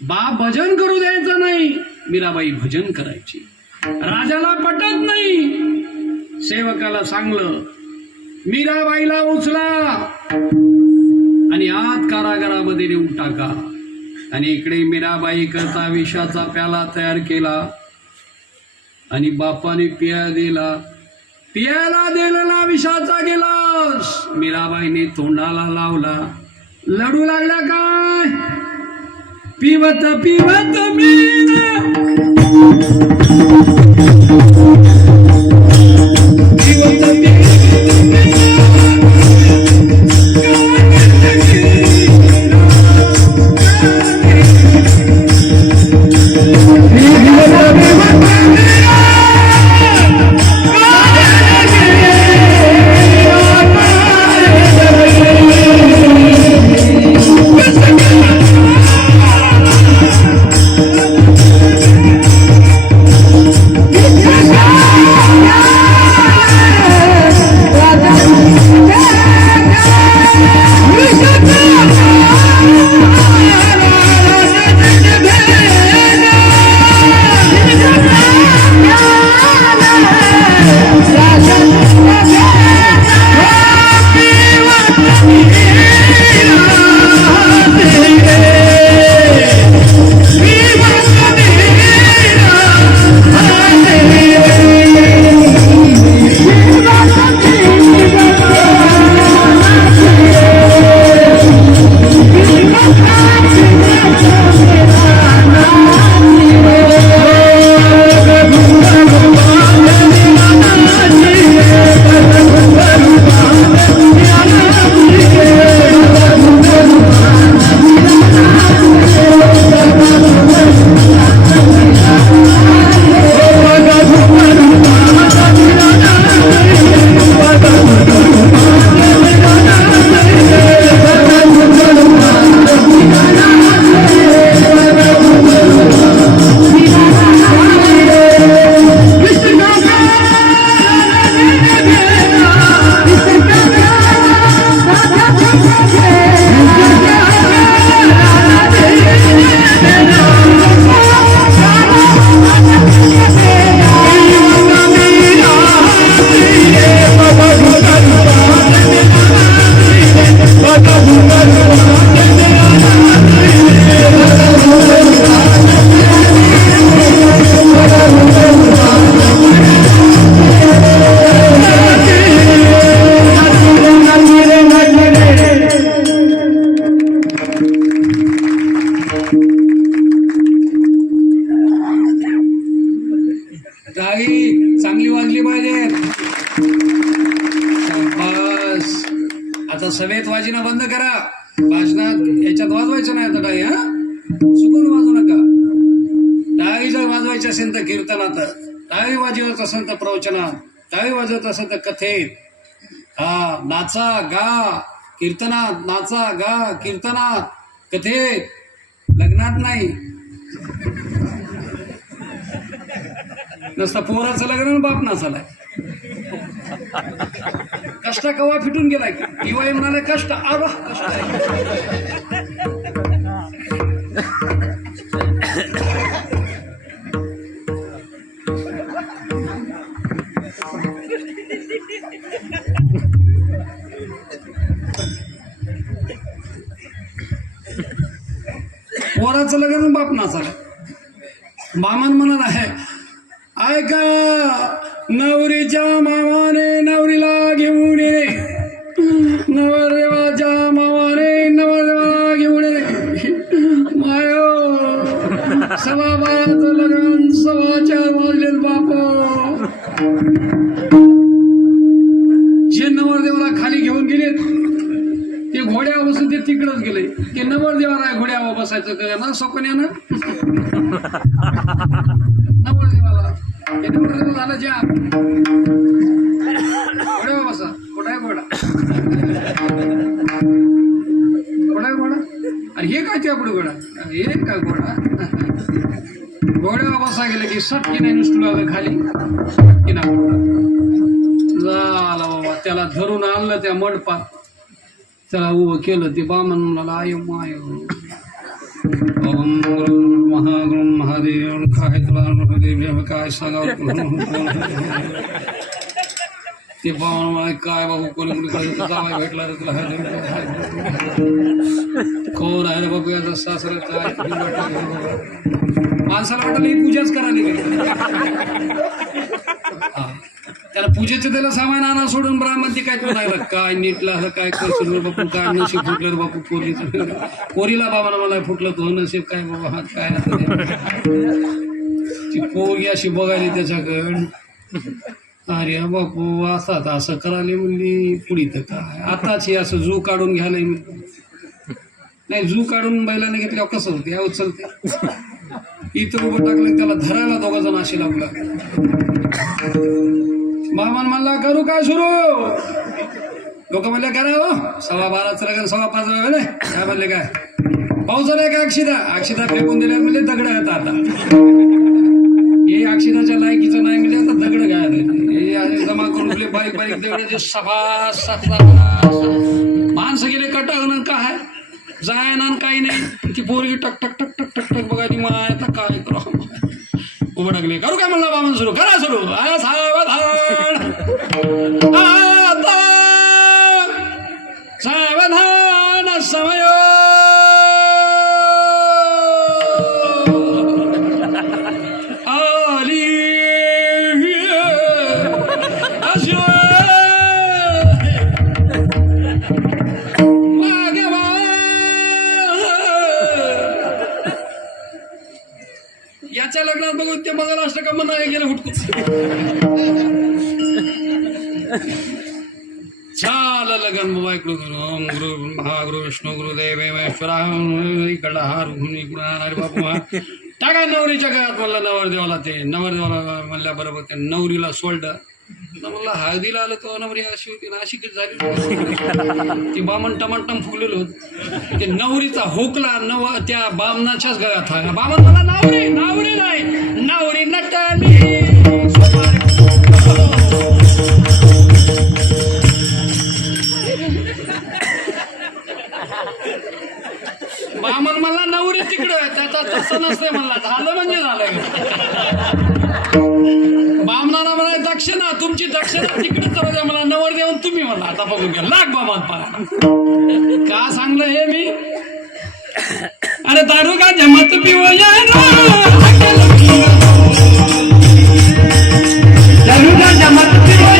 बाप भजन करू द्यायचं नाही, मीराबाई भजन करायची. राजाला पटत नाही, सेवकाला सांगलं मीराबाईला उचला आणि आत कारागारामध्ये नेऊन टाका. आणि इकडे मीराबाई करता विषाचा प्याला तयार केला आणि बापाने पिया दिला. पियाला दिलेला विषाचा गिलास मीराबाईने तोंडाला लावला. लढू लागला काय? पिवत पिवत मीरा टाळी चांगली वाजली पाहिजे. बस आता सभेत वाजणं बंद करा. भाषणात याच्यात वाजवायचं नाही आता टाळी. हा, चुकून वाजू नका. टाळी जर वाजवायची असेल तर कीर्तनात, टाळी वाजवत असेल तर प्रवचनात, टाळी वाजवत असेल तर कथेत. हा, नाचा गा कीर्तनात, नाचा गा कीर्तनात, कथेत, लग्नात नाही. नसता पोराचं लग्न बाप नाचालाय. कष्ट कवा फिटून गेलाय दिवाळी म्हणाले कष्ट आवा कष्ट आहे. पोराचं लग्न बापनाचं मामान म्हणत आहे ऐका नवरीच्या मामाने नवरीला घेऊन ये नवरदेवाच्या मामाने नवरदेवाला घेऊन ये मायो 12:15 लग्न 4:15 वाजलेत बाप जे नवरदेवाला खाली घेऊन गेलेत ते घोड्यावर बसून ते तिकडच गेले ते नवरदेवाला आहे घोड्यावर बसायचं का ना सोकण्यानं नवरदेवाला ते नवरदेव झालं ज्या घोड्यावर बसा कुठं आहे घोडा कुठं आहे घोडा आणि हे काय त्या पुढे घोडा हे काय घोडा घोड्यावर बसा गेलं की सटकी नाही नुसतं आलं खाली की ना झाला बाबा त्याला धरून आणलं त्या मंडपात त्याला उभं केलं ते बामन म्हणाला आय माय महागुरु महादेव काय तुला महादेव काय सांगावं ते बामन म्हणाले काय बाबू कोणी कोणी काय जावाय भेटला रे तुला कोण आहे रे बाबू याचा सासरा काय माणसाला वाटलं ही पूजाच करायला गेली त्याला पूजेचं त्याला सामान आणा सोडून ब्राह्मण ते काय म्हणायला काय नीटला काय करशील बापू काय नशीब फुटलं रे बापू पोरीचं पोरीला बाबा मला फुटलं तो नशीब काय बाबा हात काय ती पोरगी अशी बघायली त्याच्याकडं अरे बापू असं करायला म्हणली पुढी तर काय आताच हे असं जू काढून घ्यायला नाही जू काढून बैलाने घेतल्यावर कसं होते या उचलते इथं उभं टाकलं त्याला धरायला दोघं जण अशी लागला बामन म्हणला करू काय सुरू लोक म्हणले करा हो 12:15 लग्न 5:15 वेळे काय म्हणले काय पाऊस झालाय का अक्षिता फेकून दिल्या म्हणजे दगड आहेत आता हे अक्षिताच्या लायकीचं नाही म्हणजे आता दगड काय हे जमा करून दिले बारीक बारीक दगडाचे सभा माणसं गेले कटावून काय जायना काही नाही ती पोरगी टक टक टक टक टक टक बघायची माय आता काय करू उभं टाकले करू काय म्हणला बामन सुरू करा सुरू सावधान समय आली याच्या लग्नात बघून ते बघायला असतं का म्हणा गेलं हुटकून झालं लग्न बाबा इकडं ओम गुरु महागुरु विष्णू गुरुदेव महेश्वरा इकडं हार इकडून अरे बाबू टाका नवरीच्या गळ्यात म्हणलं नवरदेवाला ते नवरदेवाला म्हणल्याबरोबर ते नवरीला सोडलं म्हणलं हळदीला आलं तो नवरी अशी होती ना अशी किती झाली ती बामण टमाटम फुगलेलं होत ते नवरीचा होकला त्या बामणाच्याच गळ्यात हा बामण मला नावरी नावरी नाही नावरी नटली बामण मला नवरी तिकडं त्याचा तसं नसतंय म्हणला झालं म्हणजे झालं बामणाला म्हणा दक्षिणा तुमची दक्षिणा तिकडे जाऊ द्या मला नवर देऊन तुम्ही म्हणला आता बघून घ्या लाग बामान पाहा का सांगलं हे मी अरे दारू का जमत पिवो दारू का जमत पिवो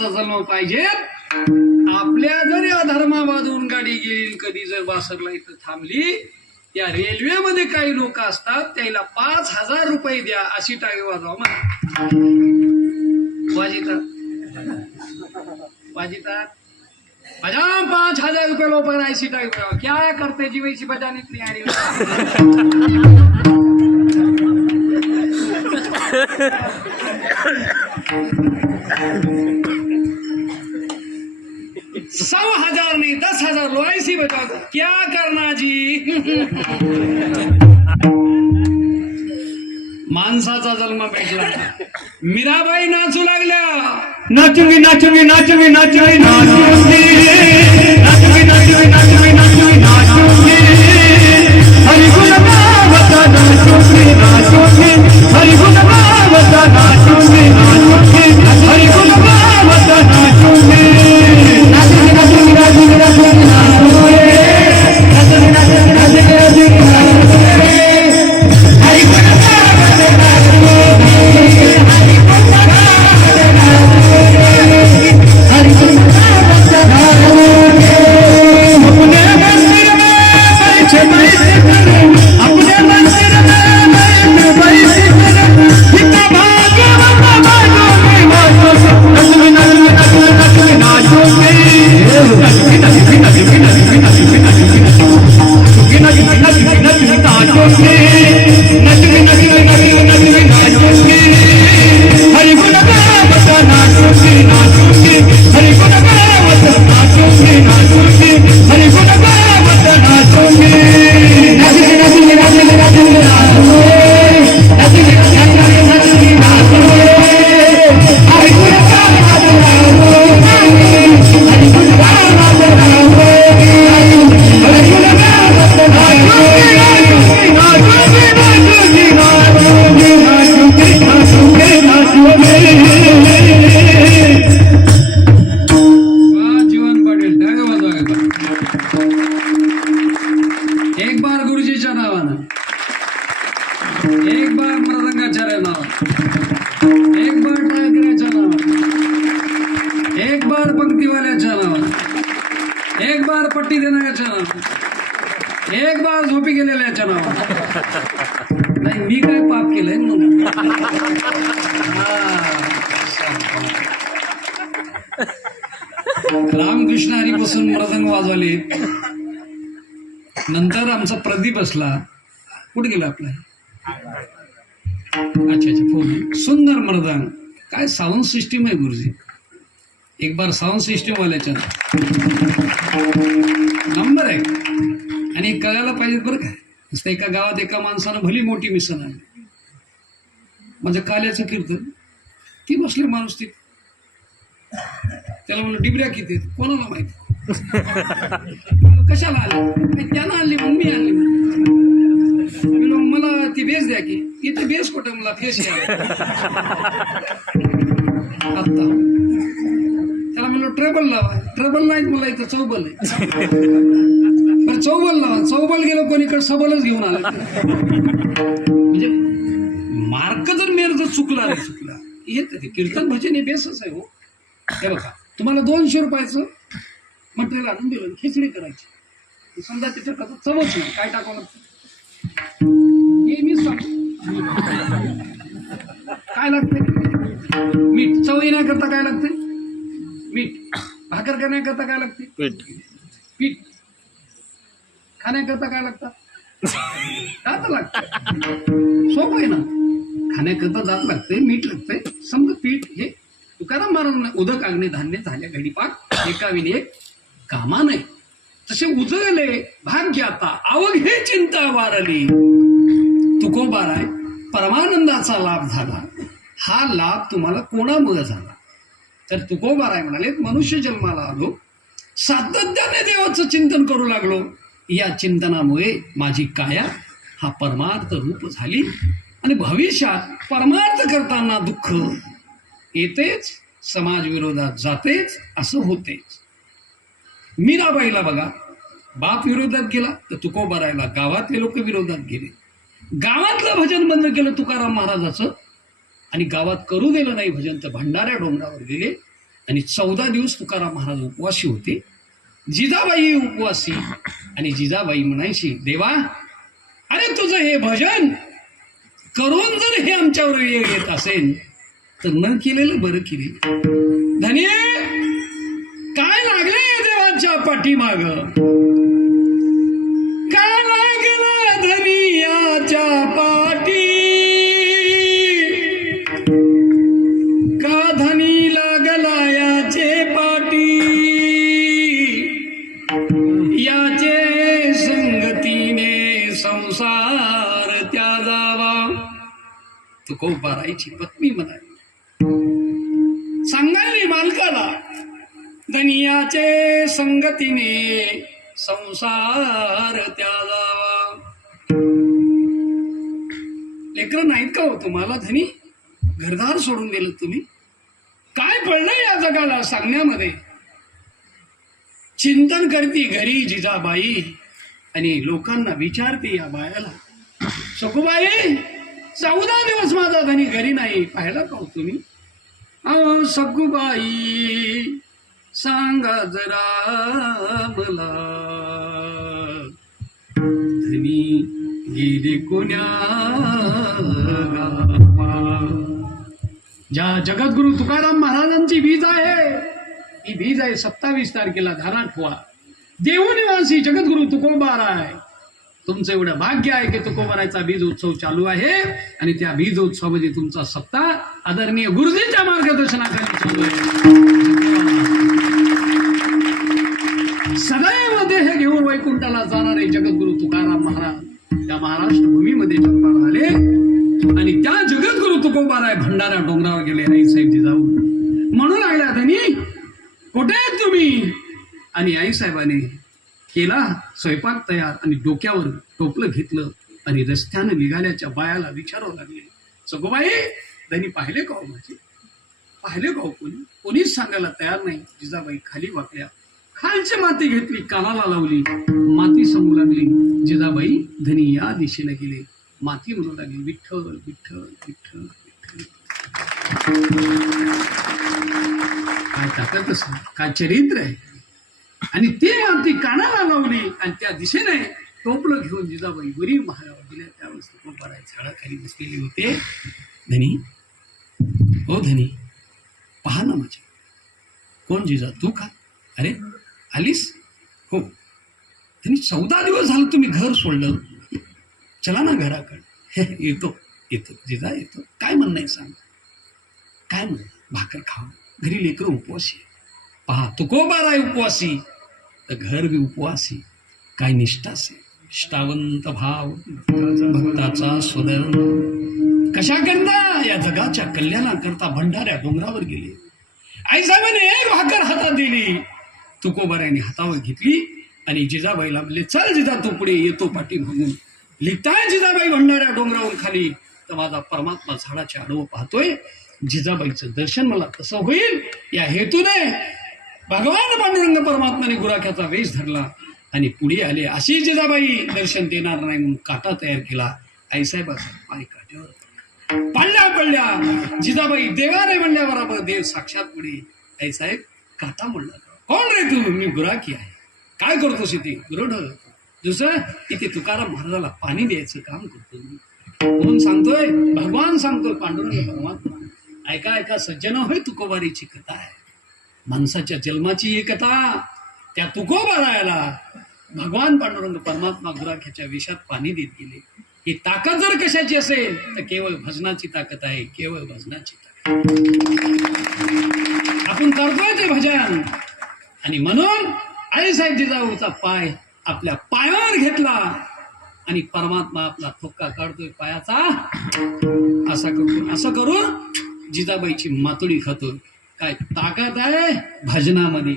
माणसाचा जन्म पाहिजे. आपल्या जर या धर्मामधून गाडी गेली कधी जर वासरला इथं थांबली, या रेल्वेमध्ये काही लोक असतात त्याला 5,000 रुपये द्या अशी टाळी वाजवा म्हणा. वाजितात बजा 5,000 रुपये लोग ऐसी टाइप क्या करते जी वैसी बजाने नहीं आ रही. सौ हजार नहीं 10,000 लो ऐसी बजाओ क्या करना जी. माणसाचा जन्म भेटला. मीराबाई नाचू लागल्या. नाचूंगी नाचूंगी नाचूंगी नाचूंगी नाचूंगी नाचूंगी नाचूंगी नाचूंगी नाचूंगी नाचूंगी हरि गुण गावता नाचूंगी नाचूंगी हरि गुण गावता नाचूंगी नाचूंगी हरि गुण गावता नाचूंगी नाचूंगी नाचूंगी नाचूंगी नाचूंगी नाचूंगी नाचूंगी नाचूंगी नाचूंगी हरि गुण गावता नाचूंगी हरि गुण एक बार गुरुजीच्या नावानं, एक बार मृदंगाच्या नावानं, एक बार टाळकऱ्याच्या नावानं, एक बार पंक्तीवाल्याच्या नावानं, एक बार पट्टी देणाऱ्याच्या नावानं, एक बार झोपी गेलेल्याच्या नावानं. नाही मी काय पाप केलंय म्हणून. रामकृष्ण हरीपासून मृदंग वाजवले. नंतर आमचा प्रदीप असला. कुठे गेला आपला? अच्छा फोन. सुंदर मृदंग. काय साऊंड सिस्टीम आहे गुरुजी. एक बार साऊंड सिस्टीम वाल्याच्या नंबर आहे. आणि कळायला पाहिजे बरं काय. नुसतं एका गावात एका माणसानं भली मोठी मिसन आली. माझं काल्याचं कीर्तन ती बसले माणूस ती. त्याला म्हणलं डिबऱ्या किती कोणाला माहिती. कशाला आले? त्यानं आणली म्हणून मी आणली. मला ती बेस द्या की. इथे बेस कुठं? मला फेस आता. त्याला म्हणलं ट्रेबल लावा. ट्रेबल नाहीत मला इथं चौबल आहे. बरं चौबल लावा. चौबल गेलो कोणीकडे सबलच घेऊन आलं. म्हणजे मार्क जर मेर जर चुकला नाही चुकला येत ते कीर्तन भजन हे बेसच आहे. हो हे बघा तुम्हाला 200 रुपयाचं मटेरियल आणून दिलं. खिचडी करायची. समजा तिथे चवच नाही. काय टाकावं हे मीच सांगतो. काय लागते? मीठ. चव येण्याकरता काय लागते? मीठ. भाकर करण्याकरता काय लागते? पीठ. खाण्याकरता काय लागतं? दात लागतं. सोपं आहे ना. खाण्याकरता दात लागते, मीठ लागते. समजा पीठ हे तुकाराम महाराज उदक आग्ने धान्य झाल्या घडीपाक एकाविने एक कामा नाही. तसे उजळले भाग्याता अवघे चिंता वारली. तुकोबाराय परमानंदाचा लाभ झाला. हा लाभ तुम्हाला कोणामुळे झाला? तर तुकोबाराय म्हणाले मनुष्य जन्माला आलो, सातत्याने देवाचं चिंतन करू लागलो. या चिंतनामुळे माझी काया हा परमार्थ रूप झाली. आणि भविष्यात परमार्थ करताना दुःख येतेच, समाज विरोधात जातेच, असं होतेच. मीराबाईला बघा, बाप विरोधात गेला तर तुकोबारायला गावातले लोक विरोधात गेले. गावातलं भजन बंद केलं तुकाराम महाराजाचं. आणि गावात करू दिलं नाही भजन तर भंडाऱ्या डोंगरावर गेले. आणि 14 दिवस तुकाराम महाराज उपवासी होते. जिजाबाई उपवासी. आणि जिजाबाई म्हणायची, देवा अरे तुझं हे भजन करून जर हे आमच्यावर वेळ येत असेल तर न केलेलं बरं की रे. धनी काय लागले देवाच्या पाठीमाग, काय लागलं धनियाच्या पाठी, का धनी लागला याचे पाठी, याचे संगतीने संसार त्या जावा. तुकोबारायची पत्नी म्हणाली, सांगाली मालकाला, धनियाचे संगतीने संसार त्या जावा. लेकरं नाहीत का हो तुम्हाला धनी? घरदार सोडून दिलं तुम्ही. काय पडलं या जगाला सांगण्यामध्ये? चिंतन करती घरी जिजाबाई आणि लोकांना विचारते या बायाला, सखूबाई 14 दिवस माझा धनी घरी नाही, पाहिला का हो तुम्ही? अहो सखूबाई सांगा जरा मला, धनी गेले कोण्या गावा. ज्या जगद्गुरु तुकाराम महाराजांची बीज आहे, ही बीज आहे 27 तारखेला धाराठवा. देऊ निवासी जगद्गुरु तुकोबाराय. तुमचं एवढं भाग्य आहे की तुकोबारायचा बीज उत्सव चालू आहे आणि त्या बीज उत्सवामध्ये तुमचा सप्ताह आदरणीय गुरुजींच्या मार्गदर्शनाखाली चालू आहे. सदैव देह घेऊन वैकुंठाला जाणारे जगद्गुरु तुकाराम महाराज त्या महाराष्ट्र भूमीमध्ये जन्माला आले आणि त्या जगद्गुरु तुकोबाराय भंडारा डोंगरावर गेले. आई साहेब जिजाऊ म्हणू लागल्या, धनी कुठे आहेत तुम्ही? आणि आई साहेबाने केला स्वयंपाक तयार आणि डोक्यावर टोपलं घेतलं आणि रस्त्यानं निघाल्याच्या बायाला विचारावं लागले, सखूबाई धनी पाहिले का हो माझे? पाहिले का हो कोणी? कोणीच सांगायला तयार नाही. जिजाबाई खाली वाकल्या, खालची माती घेतली, कानाला लावली, माती सांगू लागली. जिजाबाई धनी या दिशेला गेले. माती म्हणू लागली, विठ्ठल विठ्ठल विठ्ठल विठ्ठल. काय ताकद असं, काय चरित्र आहे. आणि ती माती कानाला लावली आणि त्या दिशेने टोपलं घेऊन जिजाबाई वरी महारावर दिल्या. त्यावेळेस तुकोबाराय झाडाखाली बसलेले होते. धनी हो धनी पहा ना माझ्या. कोण जिजा? तू का? अरे आलीस? हो धनी 14 दिवस झालं तुम्ही घर सोडलं, चला ना घराकडे. येतो येतो जिजा येतो. काय म्हणणं आहे सांग? काय म्हणणं? भाकर खाऊ, घरी लेकरं उपवासी. पहा तुकोबाराय उपवासी तर घर बी उपवासी. काय निष्ठा असे, निष्ठावंत भाव भक्ताचा सुदर. कशा करता? या जगाच्या कल्याणाकरता भंडाऱ्या डोंगरावर गेले. आई साहेबांनी एक भाकर हातात दिली, तुकोबारायने हातावर घेतली आणि जिजाबाईला म्हणले, चल जिजा तू पुढे, येतो पाठी म्हणून. लिखताय जिजाबाई भंडाऱ्या डोंगरावरून खाली तर माझा परमात्मा झाडाच्या आडवं पाहतोय. जिजाबाईचं दर्शन मला कसं होईल या हेतूने भगवान पांडुरंग परमात्माने गुराख्याचा वेश धरला आणि पुढे आले. अशी जिजाबाई दर्शन देणार नाही म्हणून काटा तयार केला. आईसाहेबाचा पाय काट्यावर पडल्या. जिजाबाई देवाने म्हणल्याबरोबर देव साक्षात पुढे. आईसाहेब काटा म्हणला, कोण रे तू? मी गुराखी आहे. काय करतोस इथे? गुरुढ. दुसरं इथे तुकाराम महाराजाला पाणी द्यायचं काम करतो. कोण सांगतोय? भगवान सांगतोय, पांडुरंग परमात्मा. ऐका ऐका सज्जन, होय तुकोबारीची कथा आहे. माणसाच्या जन्माची ही कथा. त्या तुकोबारायला भगवान पांडुरंग परमात्मा गुराख्याच्या वेशात पाणी देत गेले. ही ताकद जर कशाची असेल तर केवळ भजनाची ताकद आहे, केवळ भजनाची ताकद. आपण करतोय ते भजन आणि म्हणून आईसाहेब जिजाऊचा पाय आपल्या पायावर घेतला आणि परमात्मा आपला थोक्का काढतोय पायाचा. असं करून जिजाबाईची मातुडी खातोय. काय ताकद आहे भजनामध्ये.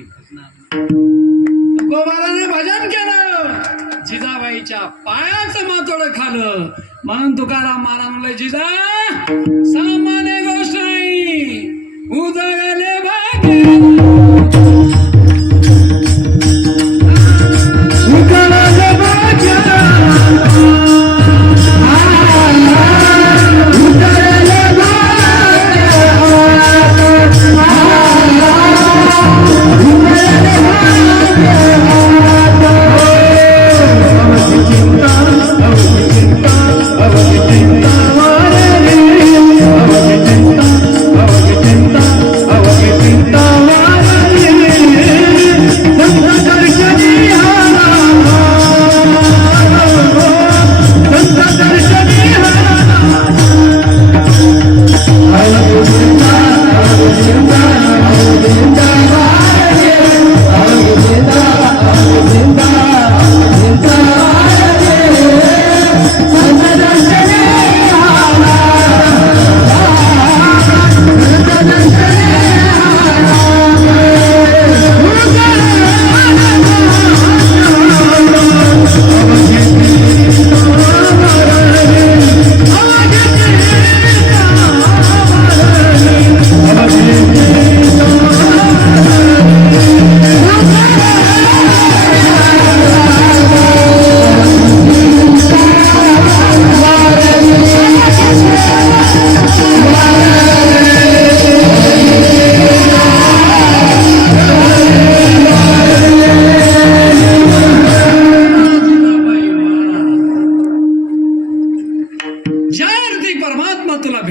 तुकोबाराने भजन केलं, जिजाबाईच्या पायाचं मातोड खालं. म्हणून तुकाराम महाराज म्हणलं, जिजा सामान्य गोष्ट नाही, उजळले भाग्य. Ah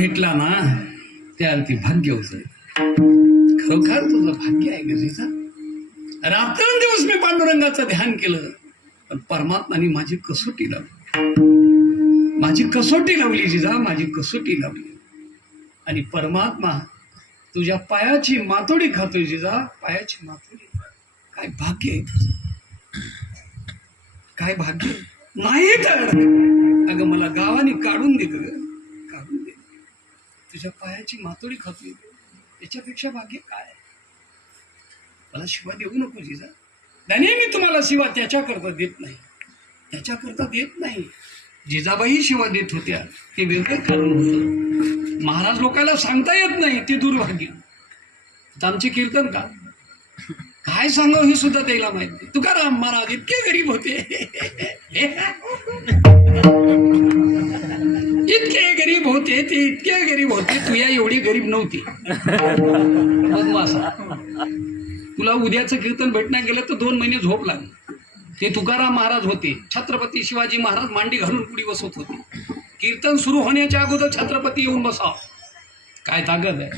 भेटला ना त्यावरती भाग्य होतं. खरोखर तुझं भाग्य आहे गजेचा. रात्रंदिवस मी पांडुरंगाचं ध्यान केलं, पण परमात्माने माझी कसोटी लावली. माझी कसोटी लावली जिजा, माझी कसोटी लावली. आणि परमात्मा तुझ्या पायाची मातोडी खातोय जिजा, पायाची मातोडी. काय भाग्य आहे तुझं, काय भाग्य. नाही तर अगं मला गावाने काढून दिलं ग, काढून दिलं. तुझ्या पायाची मातोडी खातोय, याच्यापेक्षा भाग्य काय. मला शिवा देऊ नको जिजा. त्याने मी तुम्हाला शिवा त्याच्याकरता देत नाही, त्याच्याकरता देत नाही. जिजाबाई शिवा देत होत्या, ते वेगळं कारण होतं. महाराज लोकांना सांगता येत नाही, ते दुर्भाग्य. आता आमचे कीर्तन का काय सांगावं हे सुद्धा त्याला माहित नाही. तुकाराम महाराज इतके गरीब होते, इतके गरीब होते, ते इतके गरीब होते, तुया एवढी गरीब नव्हती. बदमाशा. तुला उद्याचं कीर्तन भेटण्यात गेलं तर 2 महिने झोप लागली. ते तुकाराम महाराज होते, छत्रपती शिवाजी महाराज मांडी घालून पुढे बसत होते. कीर्तन सुरू होण्याच्या अगोदर छत्रपती येऊन बसाव. काय ताकद आहे.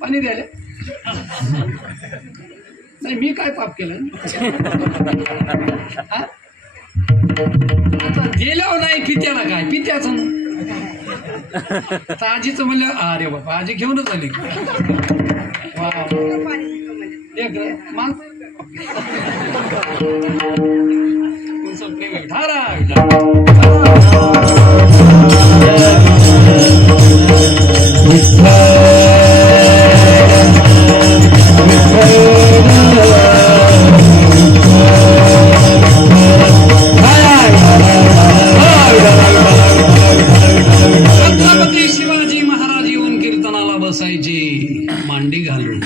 पाणी द्यायला नाही, मी काय पाप केलं. आता गेल्यावर नाही पित्याला काय, पित्याचं ना. आजीचं म्हणलं अरे बाबा आजी घेऊनच आली. छत्रपती शिवाजी महाराज येऊन कीर्तनाला बसायचे मांडी घालून.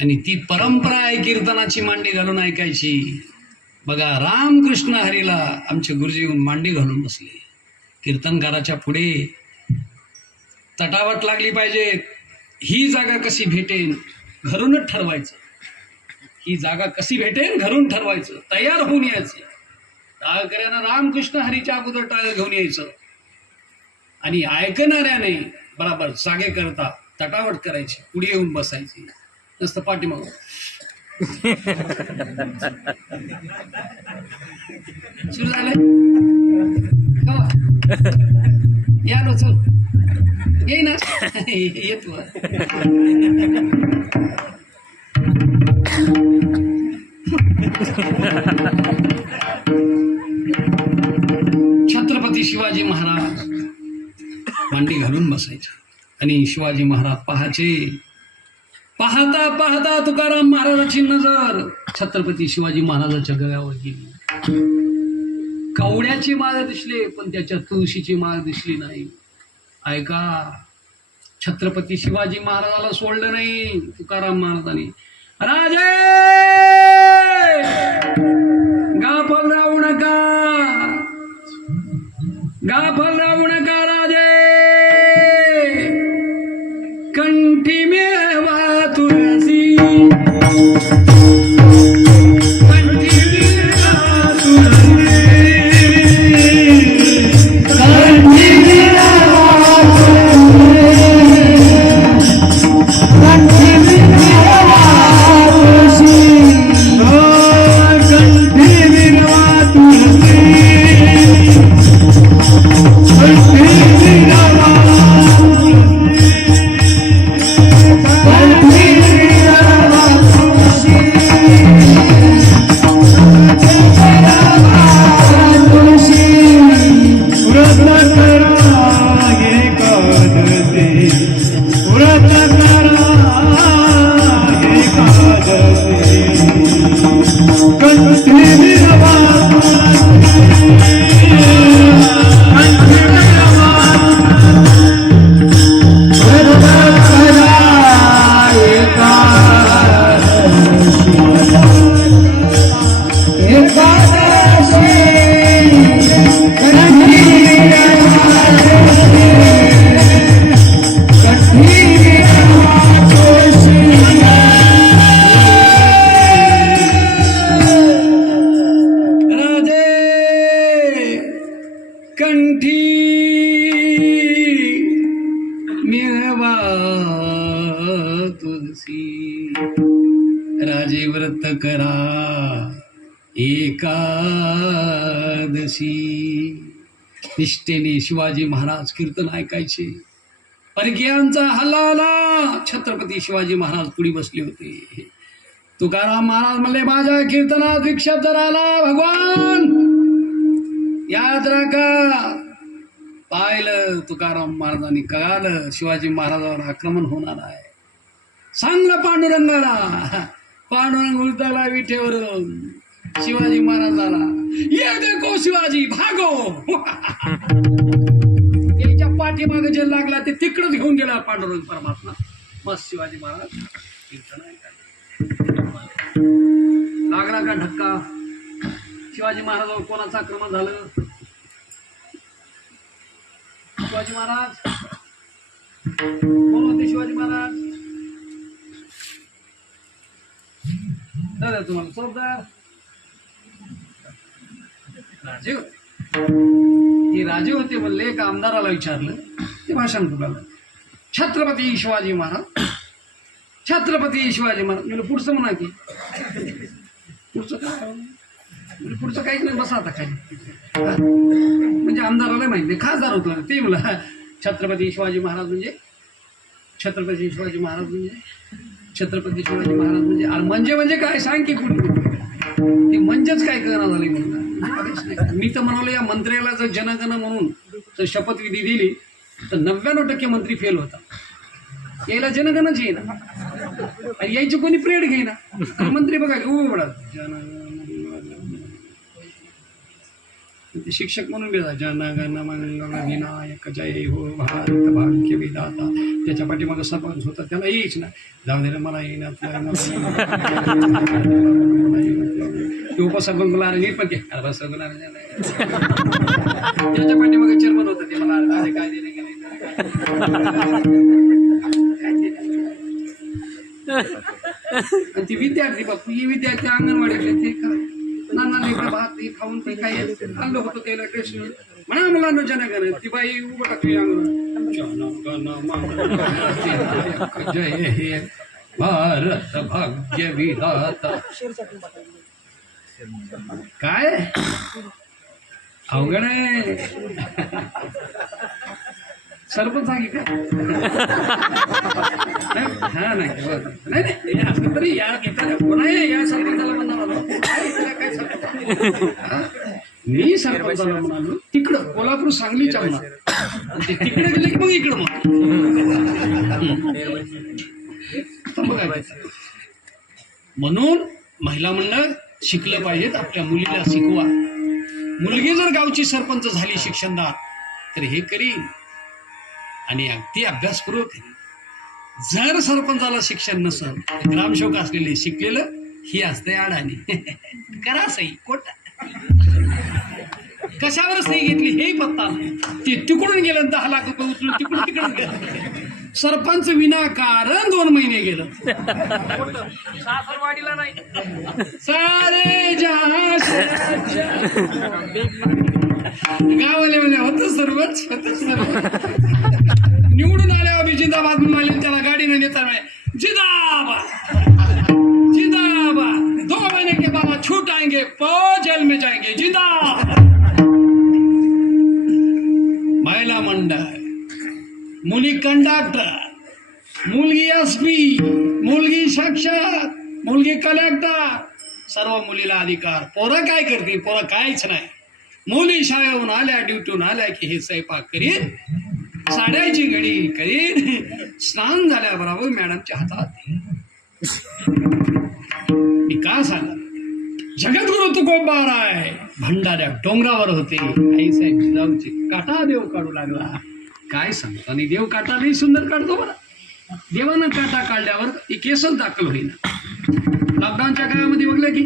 आणि ती परंपरा आहे कीर्तनाची मांडी घालून ऐकायची. बघा रामकृष्ण हरीला आमचे गुरुजी येऊन मांडी घालून बसले. कीर्तनकाराच्या पुढे तटावट लागली पाहिजे. ही जागा कशी भेटेन घरूनच ठरवायचं. ही जागा कशी भेटेन घरून ठरवायचं, तयार होऊन यायचं. टाळकऱ्यानं रामकृष्ण हरीच्या अगोदर टाळ घेऊन यायचं आणि ऐकणाऱ्याने बराबर जागे करता तटावट करायची, पुढे येऊन बसायची. नसतं पाठीमाग सुरू झालंय या नो चल ये ना येतो. छत्रपती शिवाजी महाराज मांडी घालून बसायचे आणि शिवाजी महाराज पाहायचे. पाहता पाहता तुकाराम महाराजाची नजर छत्रपती शिवाजी महाराजाच्या गळ्यावर गेली. कवड्याची माळ दिसले पण त्याच्या तुळशीची माळ दिसली नाही. ऐका, छत्रपती शिवाजी महाराजाला सोडलं नाही तुकाराम महाराजांनी. राजे गाफल राहू नका, गाफल राहू नका राजे. कंठी मेवा तुळसी, कंठी मेवा तुळसी, कंठी मेवा कंठी करा एकादशी. निष्ठेने शिवाजी महाराज कीर्तन ऐकायचे. परकीयांचा हल्ला आला, छत्रपती शिवाजी महाराज पुढे बसले होते. तुकाराम महाराज म्हणले, माझ्या कीर्तनात विक्षेप जर आला भगवान याद राखा. पाहिलं तुकाराम महाराजांनी, कळालं शिवाजी महाराजावर आक्रमण होणार आहे. सांगलं पांडुरंगाला. पांडुरंग उलटाला विठेवरून शिवाजी महाराजाला, ये देखो शिवाजी भागो. त्याच्या पाठीमागे जे लागला ते तिकडच घेऊन गेला पांडुरंग परमात्मा. बस शिवाजी महाराज कीर्तन ऐकायला लागला का धक्का. शिवाजी महाराजावर कोणाचं आक्रमण झालं. शिवाजी महाराज कोण होते. शिवाजी महाराज दादा तुम्हाला सोबदार राजे होते. हे राजे होते म्हणले. एका आमदाराला विचारलं, ते भाषण करू. छत्रपती शिवाजी महाराज, छत्रपती शिवाजी महाराज. म्हणजे पुढचं म्हणा की पुढचं काय, म्हणजे पुढचं काहीच नाही, बसा आता काही. म्हणजे आमदाराला माहिती नाही, खासदार होतो ते मला. छत्रपती शिवाजी महाराज म्हणजे, छत्रपती शिवाजी महाराज म्हणजे, छत्रपती शिवाजी महाराज म्हणजे. अरे म्हणजे काय सांग की कुठे ते म्हणजेच काय करणार झाले म्हणतात. मी तर म्हणालो या मंत्र्याला जर जनगण म्हणून जर शपथविधी दिली तर 99% मंत्री फेल होता. यायला जनगणच येईना आणि यायची कोणी प्रेड घेईना. मंत्री बघा उभा ते शिक्षक म्हणून बेजा जनगण मंगल विनायक जय हो भारत भाग्य विधाता. त्याच्या पाठीमागं सरपंच होता, त्याला येईच ना. जाऊ दे मला येईना उपसरपंचला नीट पण त्याच्या पाठीमागे चेअरमन होता, ते मला काय दिले गेले. आणि ती विद्यार्थी बापू, ही विद्यार्थी अंगणवाडीतले ते नाना लेकरं भात ते खाऊन ते काही आणलं होतं त्याला टेस्ट म्हणा मुलांना जनगण. ती बाई उभं टाकली अंगण, जय हे भारत भाग्य विधाता. काय अवघड आहे. सरपंच सांगी का. हा नाही नाही असं तरी या घेता कोणा या सरपंचाला म्हणणार आलो. काय मी सरपंचाला म्हणालो तिकडं कोल्हापूर सांगलीच्या म्हणा. ते तिकडे गेले की मग इकडं मग. म्हणून महिला मंडळ शिकलं पाहिजेत. आपल्या मुलीला शिकवा. मुलगी जर गावची सरपंच झाली शिक्षणदार तर हे करीन आणि अगदी अभ्यासपूर्वक करीन. जर सरपंचाला शिक्षण नसेल, ग्रामसेवक असलेले शिकलेलं ही असते अडाणी. करा सही कोट कशावर सही घेतली हे पत्ता नाही. ते तिकडून गेलं 10 लाख रुपये उचलून तिकडून तिकडून गेलं. सरपंच विनाकारण 2 महिने गेलं. सासरवाडीला नाही. सारे गावाले म्हणजे होतं सरपंच निवडून आल्यावर मी जिंदाबाद म्हणून त्याला गाडीने नेता नाही. जिंदाबाद जिंदाबाद 2 महीने के बाद छूट आएंगे, जेल में जाएंगे. जिंदाबाद. महिला मंडळ, मुली कंडक्टर, मुलगी SP, मुलगी शिक्षक, मुलगी कलेक्टर, सर्व मुलीला अधिकार. पोरं काय करते, पोरं काहीच नाही. मुली शाळेहून आल्या, ड्युटीहून आल्या की हे स्वयंपाक करीन, साड्याची घडी करीन, स्नान झाल्याबरोबर मॅडमच्या हातात. मी का सांगा, जगद्गुरु तुकोबार आहे भंडाऱ्या डोंगरावर होते. आईसाहेब जिजाऊची काटा देव काढू लागला. काय सांगतो. आणि देव काटा नाही सुंदर काढतो बरं. देवानं काटा काढल्यावर केसच दाखल होईना. लॉकडाऊनच्या काळामध्ये बघलं की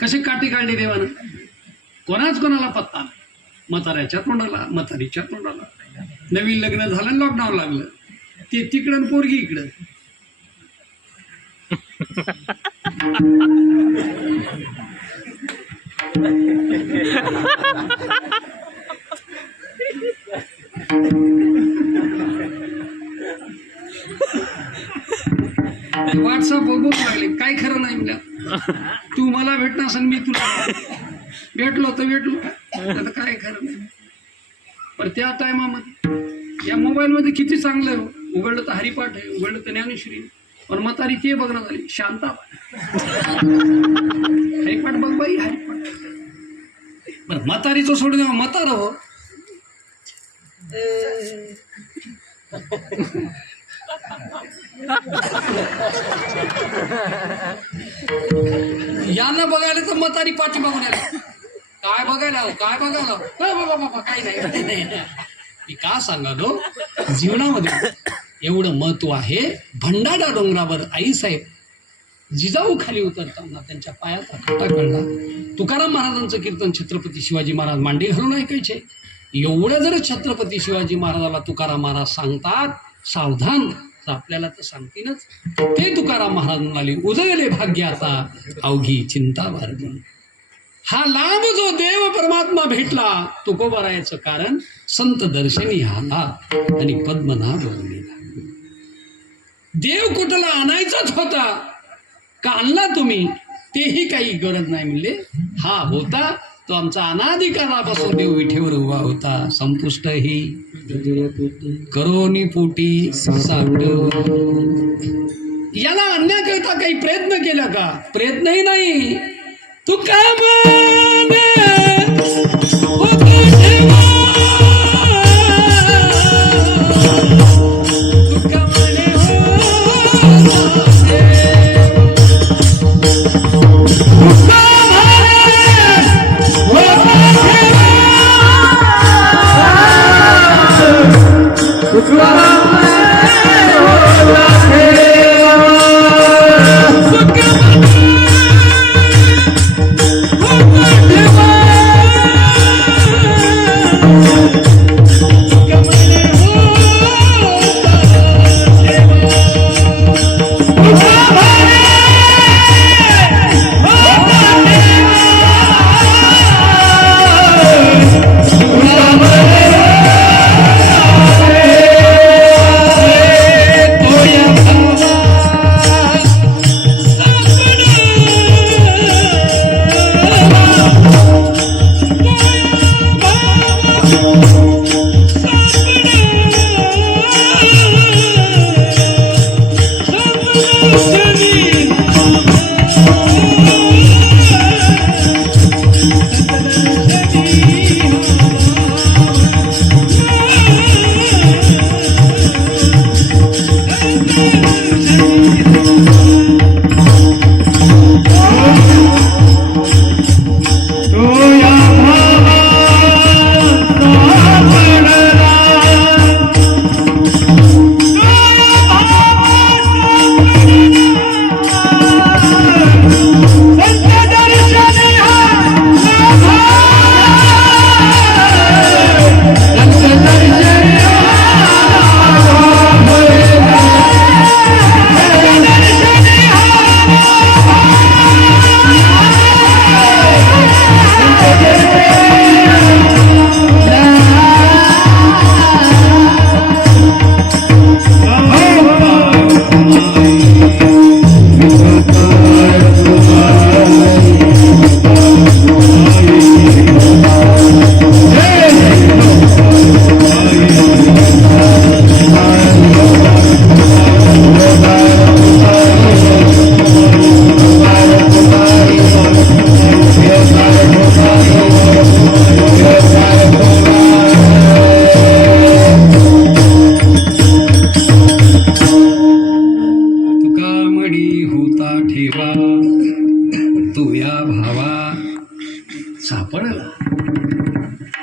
कसे काटे काढले देवानं. कोणाला पत्ता नाही. म्हाताऱ्याच्या तोंडाला, म्हातारीच्या तोंडाला. नवीन लग्न झालं, लॉकडाऊन लागलं. ते तिकडं पोरगी इकडं. व्हॉट्सअप बघून लागले तू मला भेटणार असेल, मी तुला भेटलो तर भेटलो, आता काय खरं नाही. पण त्या टायमामध्ये या मोबाईलमध्ये किती चांगलं आहे हो. उघडलं तर हरिपाठ आहे, उघडलं तर ज्ञानेश्वरी, पण म्हातारी ते बघणं झाली शांता. हरिपाठ बघ बाई, हरिपाठ. बरं म्हातारीचं सोडून द्या, म्हातारं हो. यांना बघायला तर म्हातारी पाठी बघून आली. काय बघायला हो, काय बघायला हो? बाबा काही नाही. मी का सांगालो, जीवनामध्ये एवढं महत्व आहे. भंडारा डोंगरावर आईसाहेब जिजाऊ खाली उतरताना त्यांच्या पायाचा काटा कळला. तुकाराम महाराजांचं कीर्तन छत्रपती शिवाजी महाराज मांडी घालून ऐकायचे. एवढं जर छत्रपती शिवाजी महाराजाला तुकाराम महाराज सांगतात सावधान, तर आपल्याला तर सांगतीलच. ते तुकाराम महाराज म्हणाले, उदयले भाग्याचा अवघी चिंता भारती. हा लाभ जो देव परमात्मा भेटला तुकोबारायचं कारण संत दर्शनी आला आणि पद्मनाभ गेला. देव कुठला आणायचाच होता का आणला तुम्ही, तेही काही गरज नाही म्हणले. हा होता तो आमचा अनाधिकारापासून देव विठेवर उभा होता. संपुष्ट ही करोनी पोटी सांड. याला आणण्याकरता काही प्रयत्न केला का? प्रयत्नही नाही. तू का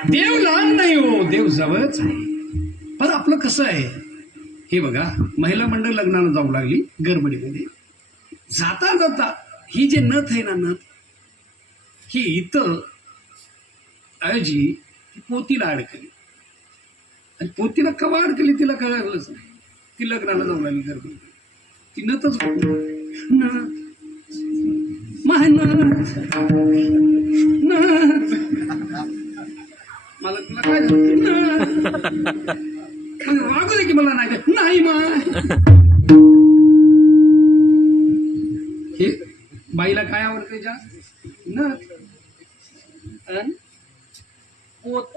देव लहान नाही हो, देव जवळच आहे. पण आपलं कसं आहे हे बघा, महिला मंडळ लग्नाला जाऊ लागली गडबडीमध्ये. जाता जाता ही जे नथ आहे ना, नथ ही इथं आजी पोतीला अडकली. आणि पोतीला कवा अडकली तिला कळलंच नाही. ती लग्नाला जाऊ लागली गडबडी. ती नथच मला तुला काय रागू दे की मला नाही मा. हे बाईला काय आवडते जास्त? नथ. अन पोत.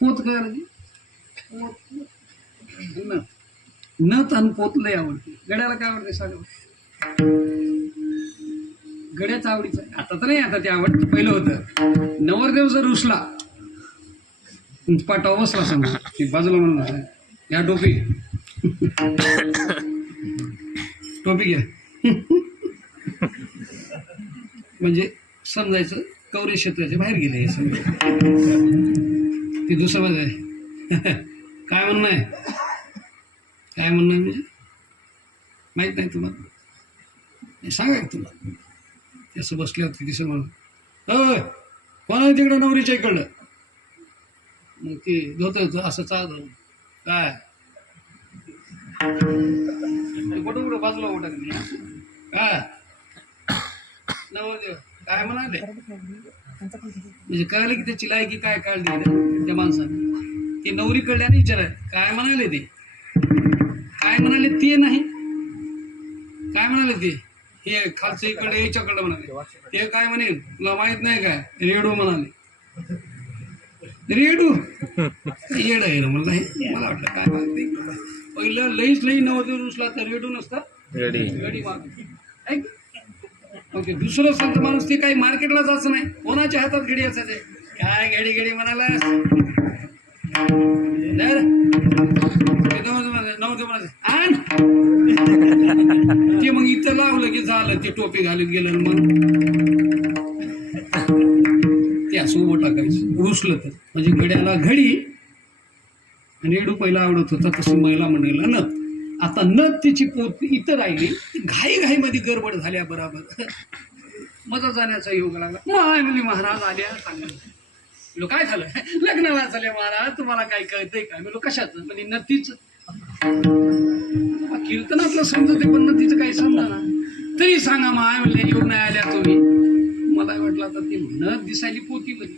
पोत काय आवडते? पोत. नथ. नथ आणि पोत लय आवडते. गड्याला काय आवडते सांगा? गड्याच आवडीचं आहे. आता तर नाही, आता ते आवडतं. पहिलं होतं नवरदेव जर रुसला पाठवा बसला समजा ती बाजूला म्हणून या टोपी टोपी घ्या म्हणजे समजायचं कवरे क्षेत्राच्या बाहेर गेले हे समजा. ती दुसरं बाजू आहे. काय म्हणणं आहे? काय म्हणणं आहे म्हणजे माहित नाही तुम्हाला? हे सांगा की तुम्हाला. असं बसल्यावर दिसं म्हणून अय कोण आहे तिकडं नवरीच्या इकडं? मग ते धोत असं चाल काय कुठं कुठं बाजूला उठा काय नवरदेव काय म्हणाले म्हणजे कळलं की त्याची लायकी काय काढली त्या माणसाने. ते नवरी कळल्याने विचाराय काय म्हणाले ते, काय म्हणाले ते नाही, काय म्हणाले ते हे खालचं इकडे याच्याकडं म्हणाले. ते काय म्हणेल तुला माहित नाही काय? रेडू म्हणाले. रेडू येड आहे ना मला हे. मला वाटलं काय मागते पहिलं लईच लई नवरदेव रुसला तर रेडू नसता गडी माग. ओके दुसरं संत माणूस ते काही मार्केटला जायचं नाही. कोणाच्या हातात घडी असायचे काय घडी घडी म्हणाला नवरदेव म्हणायचं आण ते मग इथं लावलं की झालं. ते टोपी घालीत गेलं मग ते असं उभं टाकायचं रुसलं तर म्हणजे गड्याला घडी आणि रेडू पहिला आवडत होता तसं महिला मंडळीला नथ. आता नथ तिची पोत इथं राहिली. घाई घाईमध्ये गडबड झाल्या बराबर मजा जाण्याचा योग लागला. माय म्हणजे महाराज आल्या सांगा काय झालं? लग्नाला झाले महाराज तुम्हाला काय कळतंय काय? म्हणलो कशाच? म्हणजे नथीच. कीर्तनातलं समजते पण नथीचं काही समजा ना तरी सांगा माय म्हणजे येऊन नाही आल्या तुम्ही. मला वाटलं आता ती नथ दिसायली पोतीमध्ये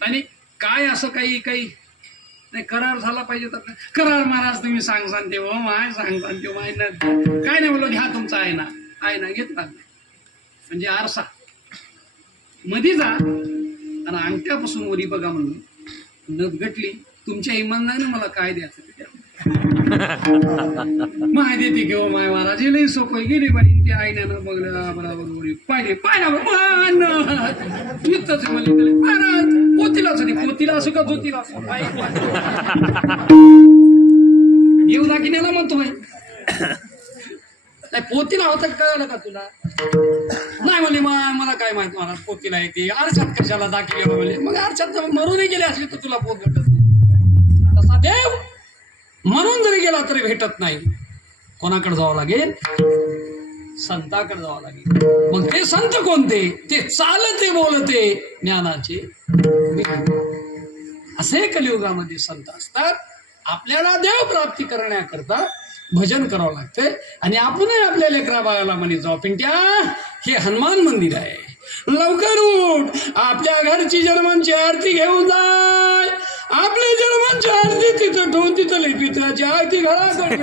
आणि काय असं काही काही नाही. करार झाला पाहिजे तर करार महाराज तुम्ही सांगसान ते माय सांगसान ते माय न काय नाही बोललो घ्या तुमचा आहे ना घेतला म्हणजे आरसा मध्ये जा आणि अंगठ्यापासून वरी बघा म्हणून नथ गटली. तुमच्या इमानदारीने मला काय द्यायचं माय देते घेऊ माय महाराज लई सोपं गेली बाई. ते आईण्यानं बघल्या बरोबर पाहिले पाहिला इथंच म्हणले महाराज पोतीलाच नाही. पोतीला असो का धोतीला असो येऊ दाखिन्याला म्हणतो बाई पोतीला होतं कळलं का तुला? नाही म्हणले मला काय माहित महाराज पोतीला येते. आरशात कशाला दाखिले म्हणले. मग आरशात मरूनही गेले असले तर तुला पोत भेटत नाही. तसा देव म्हणून जरी गेला तरी भेटत नाही. कोणाकडे जावं लागेल? संताकडे जावं लागेल. मग ते संत कोणते? ते चालते बोलते ज्ञानाचे असे कलियुगामध्ये संत असतात. आपल्याला देव प्राप्ती करण्याकरता भजन करावं लागतंय आणि आपणही आपल्या लेकरा बाळाला म्हणे जाऊ पिंट्या हे हनुमान मंदिर आहे लवकर उठ आपल्या घरची जन्मांची आरती घेऊन जाय. आपल्या जन्मांची आरती तिथं ठेवून तिथं पित्राची आरती घराकडे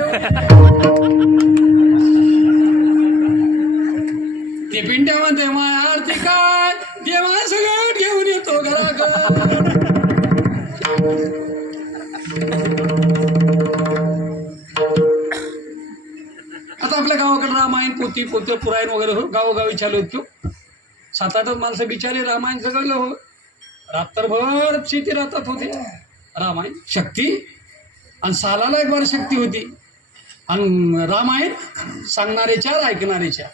ते पिंट्या म्हणते माय आरती काय देवा सगळं घेऊन येतो घराकडे. आता आपल्या गावाकडे रामायण पोती पोते पुरायण वगैरे हो गावोगावी चालू आहेत. 7-8 माणसं बिचारे रामायण सगळं हो रात्रभर शेती राहतात होते. रामायण शक्ती आणि सालाला एक बार शक्ती होती आणि रामायण सांगणारे 4 ऐकणारे 4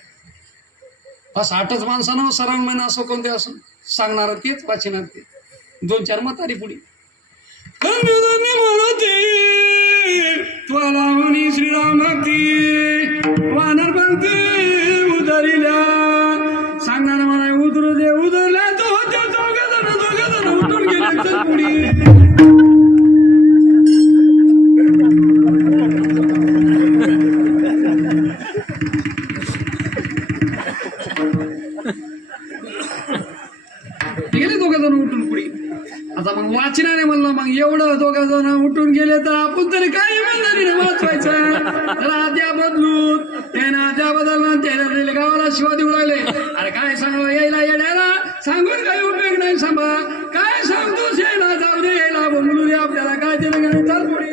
बस 8च माणसानं सरळ महिना असो कोणते असो सांगणार तेच वाचणार ते 2-4 म्हातारी पुढे म्हणते तुला म्हणी श्रीराम वानर बनते उतरिल्या सांगणार मला उतरू दे उतरल्या तो दोघं उठून गेले पुढे. गेले 2 जण उठून पुढे. आता मग वाचनाने म्हणलं मग एवढं 2 जण उठून गेले तर आपण तरी काय इमानदारीने वाचवायचं. राजा बदलून त्यांना चेहरा बदलला चेहऱ्यातील गावाला शिवा देऊ लागले. अरे काय सांगावं यायला येण्याला सांगून काही उपयोग नाही सांभा. काय सांगतो शेला जाऊ दे यायला बोलू दे आपल्याला काय ते नाही चाल पुढे.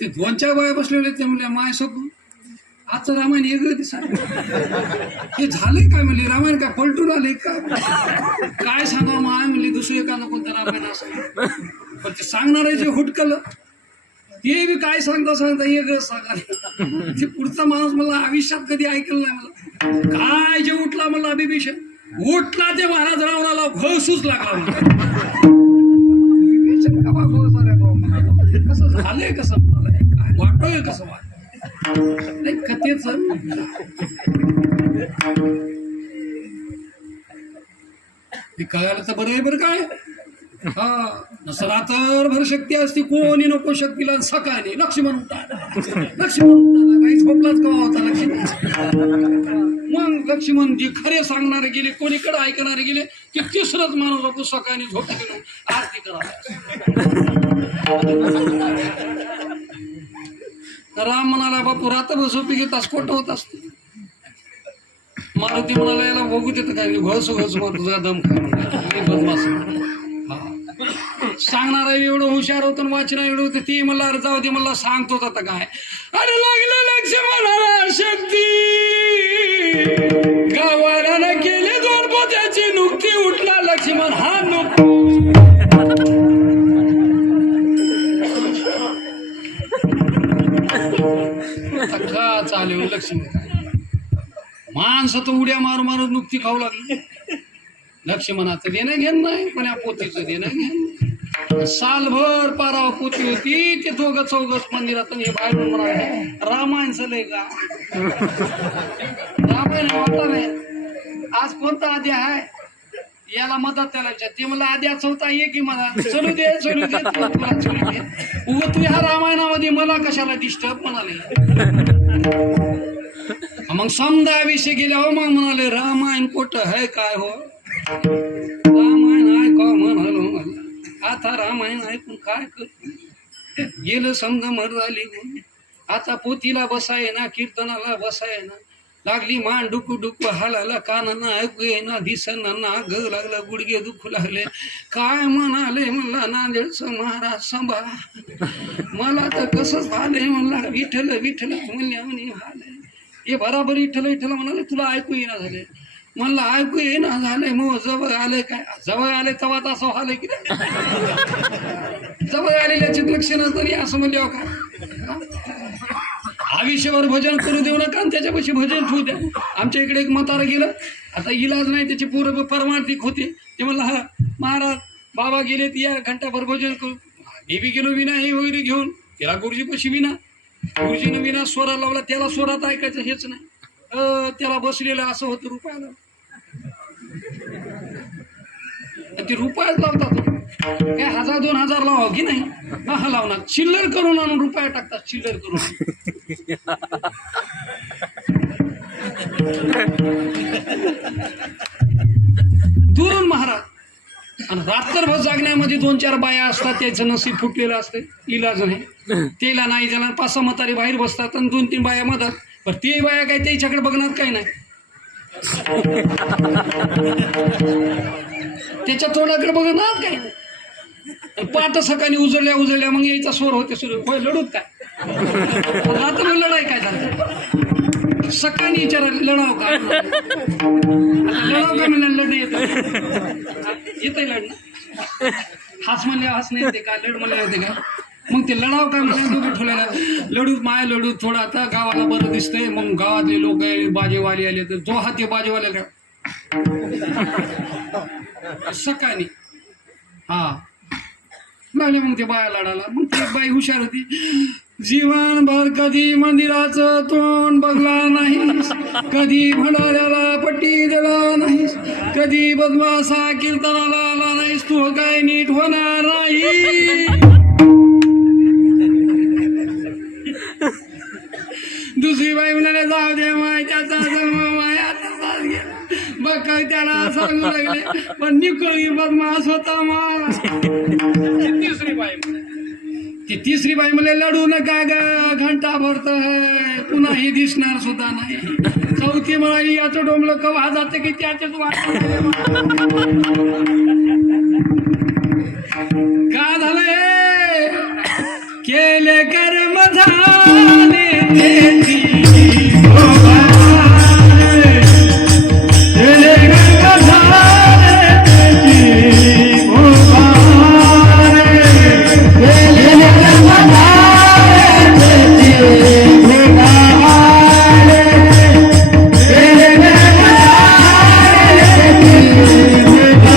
ते दोन चार बाया बसलेले ते म्हणले माय सोबत आजचं रामायण वेगळं दिसत. हे झालंय काय म्हणले रामायण काय पलटून आले का काय सांगा माय म्हणले दुसरं एखादं कोणतं रामायण असं. पण ते सांगणार जे हुटकलं ते बी काय सांगता सांगता वेगळं सांगा. ते पुढचा माणूस मला आयुष्यात कधी ऐकलं नाही. मला काय जे उठला मला अभिभीषण उठला ते महाराज रावणाला घोसूच लागला मला. कसं झालंय कसं काय वाटतोय कसं नाही कथेच ते कळायला तर बरं आहे बरं काय. हा नसं रात्रभर शक्ती असती कोणी नको शक्तीला सकाळी लक्ष्मण उठा लक्ष्मण उठा काही झोपलाच कवा होता लक्ष्मण. मग लक्ष्मण जे खरे सांगणारे गेले कोणीकडे ऐकणारे गेले की तिसरंच माणूस आपण सकाळी झोपी गेलो आरती करा. राम म्हणाला बापू रात्रभर झोपी घेतास खोटं होत असते. मारुती म्हणाला याला बघू देतं काय घोस घोस मग तुझा दम बदमास. सांगणारा एवढं हुशार होतं वाचना एवढं होतं ती मला अरे जाऊ दे मला सांगतोच आता काय. अरे लागले लक्ष्मणाला शक्ती गावाला केले दोन पोत्याची नुकती उठला लक्ष्मण हा नुकती. का चालेल लक्ष्मण माणसं तर उड्या मारू मारू नुकती खाऊ लागली. लक्ष्मणाचं देणं घेणं नाही पण या पोतीचं देणं घेणं. सालभर पाराव पोती होती ते दोघं चौघच मंदिरात हे बाहेरून म्हणाले रामायण चालय का रामायण होता नाही. आज कोणता आधी आहे याला मदत त्याला ते मला आधी चौथा ये की मला चलू दे चलू दे तुला चलू दे उग तू ह्या रामायणामध्ये मला कशाला डिस्टर्ब म्हणाले. मग समजा विषय गेल्यावर मग म्हणाले रामायण कोट है काय हो रामायण ऐका म्हणालो मला आता रामायण ऐकून काय कर गेलं समजा मर झाली. आता पोतीला बसाय ना कीर्तनाला बसाय ना लागली मान डुकू डुकू हालाला कानांना ऐकू येईना दिसना ना ग लागलं गुडघे दुखू लागले. काय म्हणाले म्हणला नांदेडचं महाराज सांभा मला तर कसं झालंय म्हणला विठ्ठल विठ्ठल म्हणल्या म्हणे झालंय हे बराबर विठ्ठल विठ्ठल म्हणाले तुला ऐकू येईना झाले. म्हणलं ऐकू येईना झालंय मग जवळ आले काय जवळ आले तेव्हा तर असं झालंय की जवळ आलेल्याची लक्षणं तरी असं म्हणले हो का. आयुष्यभर भजन करू देऊ नका आणि त्याच्यापाशी भजन ठेवू द्या. आमच्या इकडे एक म्हातारा गेलं आता इलाज नाही त्याची पूर्ण परमार्थिक होते ते म्हणलं हा महाराज बाबा गेले या घंटाभर भजन करू. मी बी गेलो विना हे वगैरे घेऊन त्याला गुरुजीपाशी विना गुरुजीने विना स्वरा लावला त्याला स्वरात ऐकायचं हेच नाही. त्याला बसलेलं असं होतं रुपयाला ते रुपयाच लावतात काय 1000-2000 लावा की नाही हा लावणार चिल्लर करून आणून रुपया टाकतात चिल्लर करून. दुरून महाराज आणि रात्रभर जागण्यामध्ये 2-4 बाया असतात त्याचं नसीब फुटलेलं असते इलाज नाही तेला नाही त्याला 5-6 म्हातारी बाहेर बसतात आणि 2-3 बाया मदत पण ते बाया काय त्याच्याकडे बघणार काही नाही त्याच्या तोंडाकडे बघणार काय नाही. पाठ सकाळी उजळल्या मग यायचा स्वर होते सुरू होय लढूत काय रात्रभर लढाई काय झालं सकाळी विचार लढाव का लढाव का म्हणलं लढ येते लढणं हाच म्हणले हाच नाही येते का लढ म्हणले येते का मग ते लढाव काय म्हणले दोघे ठेवलेला लढूत माय लढूत थोडा आता गावाला बरं दिसतंय मग गावातले लोक बाजेवाले आले तर जो हात बाजेवाल्याला सकाळी हा लागले मग ते बाया लढायला मग ती बाई हुशार होती जीवनभर कधी मंदिराचं तोंड बघला नाही कधी भंडाऱ्याला पट्टी दिला नाही कधी बदमासा कीर्तनाला आला नाहीस तू काय नीट होणार नाही. दुसरी बाई म्हणाले जाऊ दे माय त्याचा जन्म माया तसाच गेला बघ काय त्याला सांगू लागले पण निकोळी बदमास होता मा बाई ती तिसरी बाई मला लढू नका ग घंटा भरत पुन्हा ही दिसणार सुद्धा नाही. चौथी मला याचं डोंबलं कवा जाते की त्याच्याच वाट का झालंय केले कर्म झाले तेची भोगा. केले कर्म झाले तेची भोगा. केले कर्म झाले तेची भोगा. केले कर्म झाले तेची भोगा.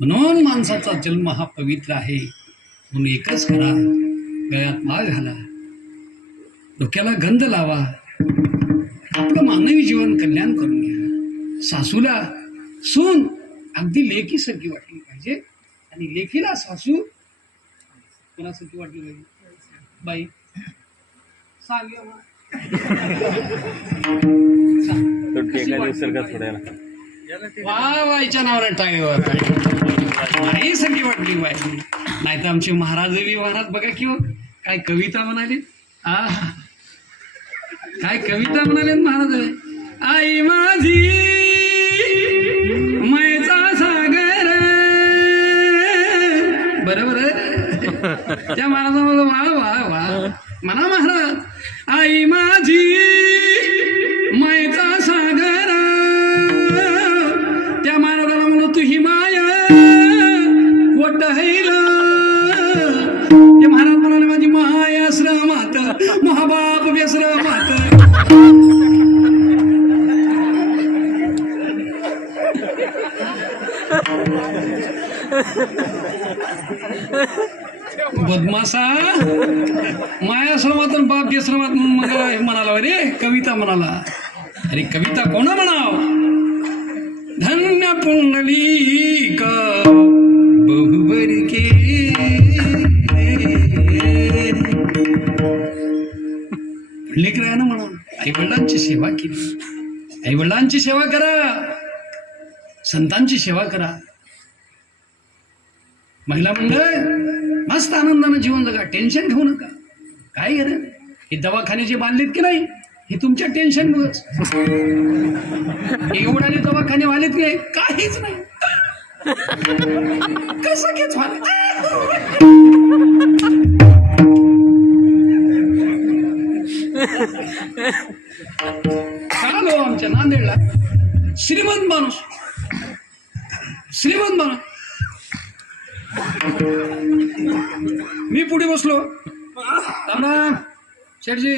म्हणून माणसाचा जन्म हा पवित्र आहे. म्हणून एकच करा, गळ्यात माळ घाला, डोक्याला गंध लावा, आपलं मानवी जीवन कल्याण करून घ्या. सासूला सून अगदी लेकीसारखी वाटली पाहिजे आणि लेकीला सासू कोणासारखी वाटली पाहिजे. बाई सांग वा बाईच्या नावाने टाळेवर नाही सगळी वाटली बाई. नाही तर आमचे महाराजवी महाराज बघा की हो काय कविता म्हणाली. काय कविता म्हणाले महाराज. आई माझी मैचा सागर. बरोबर त्या महाराजांना वा वा वा म्हणा महाराज. आई माझी मैचा सागर. त्या महाराजाला म्हणून तुही माया कोट हैल. ते महाराज म्हणाले माझी महायाश्रमात महाबाप व्यश्रमात. बदमासा मायाश्रमात बाप व्यश्रमात मग म्हणाला रे कविता म्हणाला. अरे कविता कोणा म्हणाव. धन्य पुंडलिक बहुबरी के. लेकरानं म्हणून आईवडिलांची सेवा केली. आईवडिलांची सेवा करा, संतांची सेवा करा. महिला मंडळ मस्त आनंदानं जीवन जगा. टेन्शन घेऊ नका. काय गरज. हे दवाखाने जे बांधलेत की नाही हे तुमच्या टेन्शन मुळेच. एवढ्याने दवाखाने वालेत की नाही काहीच नाही. कसं घेच व्हायला. आलो आमच्या नांदेडला श्रीमंत माणूस. श्रीमंत माणूस. मी पुढे बसलो. राम शेठजी.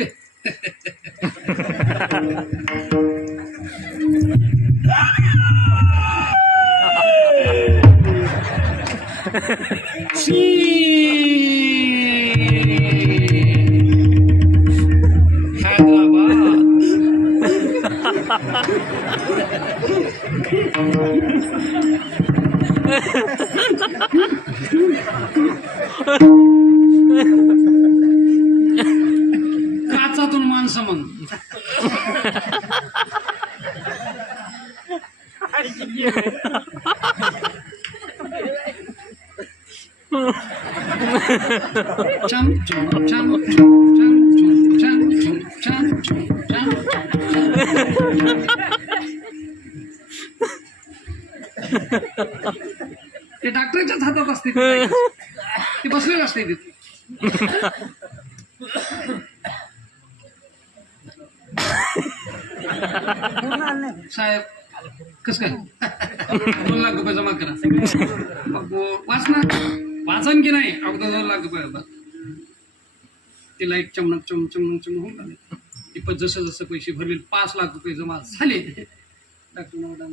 काचातून माणसं मग छान छान छान छान छान छान. ते डॉक्टरच्याच हातात असते. ते बसलेलं असते तिथे. साहेब कस काय 2 लाख रुपये जमा करा. मग वाच ना, वाचन की नाही, अगोदर 2 लाख रुपये होतात. ते लाईट चमनक होऊन आले. ते पण जसं जसं पैसे भरले 5 लाख रुपये जमा झाले. डॉक्टर मॅडम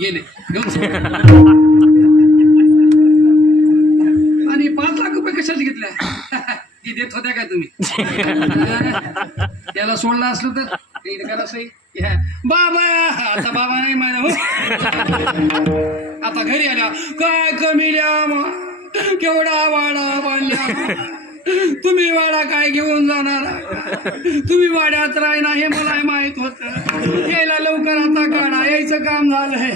गेले घेऊन. आणि 5 लाख रुपये कशाच घेतल्या? ती देत होत्या काय तुम्ही? त्याला सोडलं असलं तर बाबा, आता बाबा नाही माझ्या हो. आता घरी आल्या काय कमील्या केवढा वाडा बांधल्या. तुम्ही वाडा काय घेऊन जाणार? तुम्ही वाड्यात राहिना हे मला माहित होत. यायला लवकर आता काढा, यायचं काम झालंय.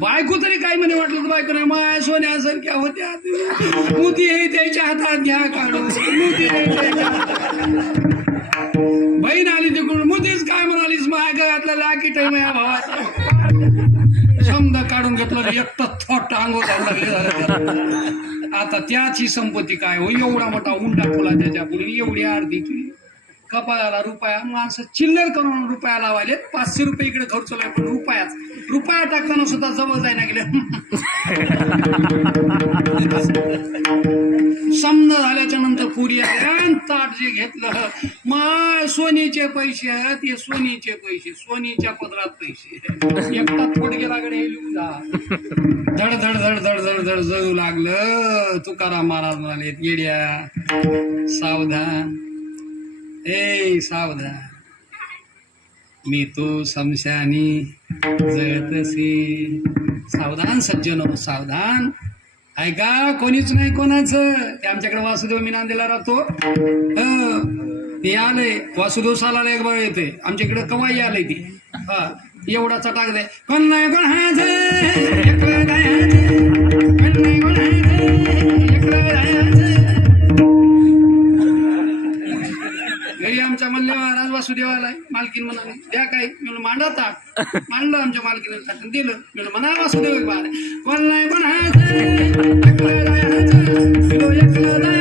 बायको तरी काय म्हणे वाटलं तर बायको नाही, माया सोन्यासारख्या होत्या. मोती हे त्याच्या हातात घ्या काढून. मोती हे त्याच्या हातात. बहीण आली तिकडून, मोतीच काय म्हणालीस माझ्या गळ्यातला लाकीट आहे माझ्या भावाचा. समजा काढून घेतलं एक थोट अंगो जाऊ लागले. आता त्याची संपत्ती काय हो, एवढा मोठा उंडा ठेवला त्याच्या पुढे, एवढी अर्धी केली. कपाळाला रुपया, माणसं चिल्लर करून रुपया लावाले. 500 रुपये इकडे खर्चला, पण रुपया टाकताना सुद्धा जवळ जायला गेले. समजा झाल्याच्या नंतर पुरी आल्या. ताट जे घेतलं माय सोनीचे पैसे आहेत, हे सोनीचे पैसे, सोनीच्या पदरात पैसे. एकटा थोड गेलाकडे लिहून जा. धड धड धड धड धड धड जळू लागलं. तुकाराम महाराज म्हणाले, येड्या सावधान, ए सावधान, मी तो समशानी जळतसी. सावधान सज्जनो सावधान. ऐका, कोणीच नाही कोणाचं. ते आमच्याकडे वासुदेव मी नांदेला राहतो. ते आले वासुदेव सालाला एक बळ येते. आमच्याकडे कवाई आले ती. हा, एवढा चटाक दे. कोण नाही कोण हायचं, एकलं जायचं. कोण नाही कोण हायचं, एकलं जायचं. घरी आमच्या म्हणले महाराज वासुदेवाला मालकीन म्हणाले द्या काय. म्हणून मांडा ताट. मांडलं आमच्या मालकीनं ताट, दिलं. म्हणून म्हणा वासुदेव बाळ कोण नाही कोण हायचं, एकलं जायचं. एकलं जायचं.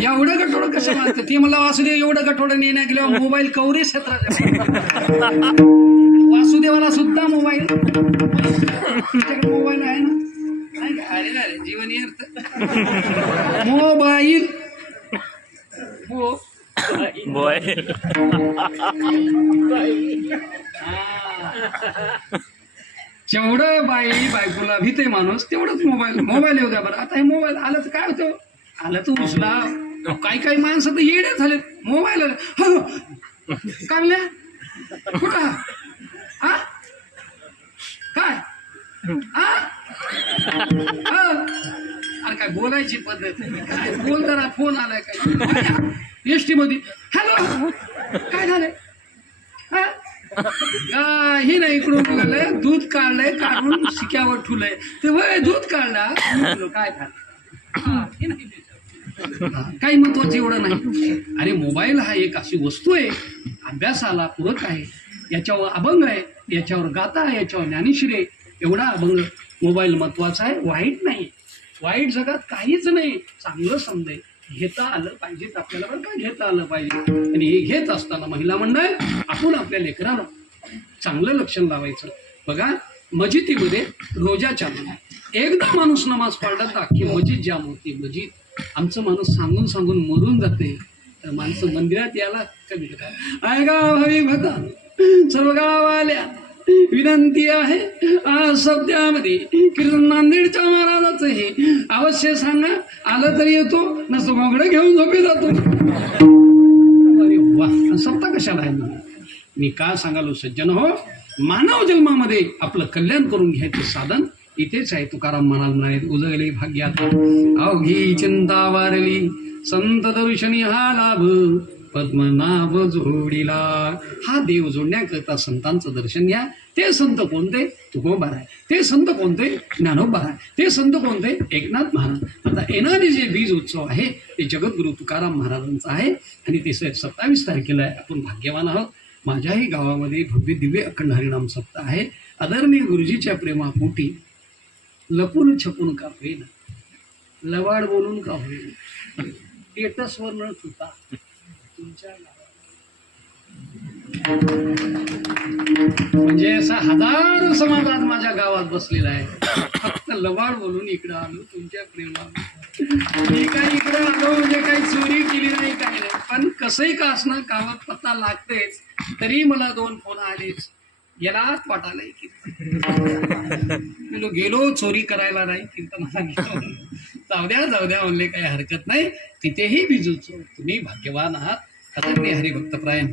एवढं गठोडं कसं मानतं ते मला वासुदेव. एवढं गठोडं नेण्या गेल्यावर मोबाईल कवरे क्षेत्रात. वासुदेवाला सुद्धा मोबाईल मोबाईल आहे ना. अरे अरे जीवन मोबाईल जेवढं बायकोला भीते माणूस तेवढंच मोबाईल येऊ द्या बरं. आता हे मोबाईल आलं तर काय होतं, आलं तर उचला. काही माणसं तर येडे झाले. मोबाईल आलं कामल्या कुठं हा काय हा. अरे काय बोलायची पद्धत काय, बोल जरा. फोन आलाय काय एसटी मध्ये. हॅलो काय झालंय? हे नाही इकडून बोललंय, दूध काढलंय, काढून शिक्यावर ठुलंय. ते वय दूध काढला काय खाल्लं काही महत्वाचं एवढं नाही. अरे मोबाईल हा एक अशी वस्तू आहे, अभ्यासाला पूरक आहे, याच्यावर अभंग आहे, याच्यावर गाथा आहे, याच्यावर ज्ञानेश्वरी आहे. एवढा अभंग मोबाईल महत्वाचा आहे. वाईट नाही, वाईट जगात काहीच नाही. चांगलं समजाय घेता आलं पाहिजे आपल्याला, बरं का घेता आलं पाहिजे. आणि हे घेत असताना महिला मंडळ आपण आपल्या लेकराला चांगलं लक्षण लावायचं. बघा मस्जिदीमध्ये रोजा चालू, एकदा माणूस नमाज पडला तर अख्खी मस्जिद जाम होती. मस्जिद आमचं माणूस सांगून सांगून मरून जाते, तर माणसं मंदिरात यायला कमी होतात. ऐका भावी भक्ता, सर्व गावाल्या विनंती आहे, आज सध्यामध्ये कीर्तन नांदेडच्या महाराजाचं हे अवश्य सांगा. आलं तरी येतो, नसतो घोंगडं घेऊन झोपे जातो. अरे वा, सप्ता कशाला आहे? मी का सांगालो सज्जन हो, मानव जन्मामध्ये आपलं कल्याण करून घ्यायचं साधन इथेच आहे. तुकाराम महाराज म्हणाले, उजगले भाग्यात अवघी चिंता वारली, संत दर्शनी हा लाभ, पद्मनाभ जोडीला. हा देव जोडण्याकरता संतांचं दर्शन घ्या. ते संत कोणते? तुकोबा आहे. ते संत कोणते? ज्ञानोबा आहे. ते संत कोणते? एकनाथ महाराज. आता येणारे जे बीज उत्सव आहे ते जगद्गुरु तुकाराम महाराजांचा आहे आणि ते 27 तारखेला आहे. आपण भाग्यवान आहोत. माझ्याही गावामध्ये भव्य दिव्य अखंड हरिनाम सप्ताह आहे. आदरणीय गुरुजीच्या प्रेमापोटी लपून छपून का होईना, लवाड बोलून का होईना, स्टेटसवर न ठेवता तुमच्या म्हणजे असा हजारो समाज आज माझ्या गावात बसलेला आहे. फक्त लवाड बोलून इकडं आलो तुमच्या प्रेमात. मी काही इकडं आलो म्हणजे काही चोरी केली नाही, काही नाही. पण कसंही का असणं गावात पत्ता लागतेच. तरी मला 2 फोन आलेच. यालाच वाटायला की गेलो चोरी करायला नाही कीर्तनाला गेलो. जाऊ द्या म्हणले काही हरकत नाही. तिथेही बिजूचो तुम्ही भाग्यवान आहात. आदरणीय हरिभक्तप्रायण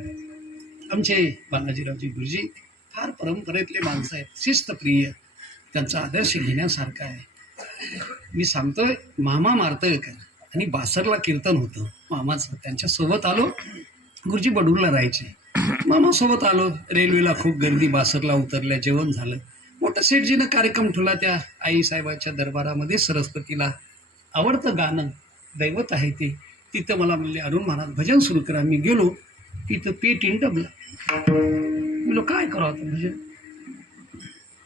आमचे बालाजीरावजी गुरुजी फार परंपरेतले माणसं आहेत, शिस्तप्रिय. त्यांचा आदर्श घेण्यासारखा आहे. मी सांगतोय, मामा मार्तळकर आणि बासरला कीर्तन होतं मामाचं. त्यांच्यासोबत आलो. गुरुजी बडूरला राहायचे. मामासोबत आलो. रेल्वेला खूप गर्दी, बासरला उतरल्या, जेवण झालं. मोठं सेठजीनं कार्यक्रम ठेवला त्या आईसाहेबाच्या दरबारामध्ये. सरस्वतीला आवडतं गाणं दैवत आहे ते. तिथं मला म्हणले, अरुण महाराज भजन सुरू करा. मी गेलो. तिथं पेट इंटबला. म्हणलं काय करावं आता भजन?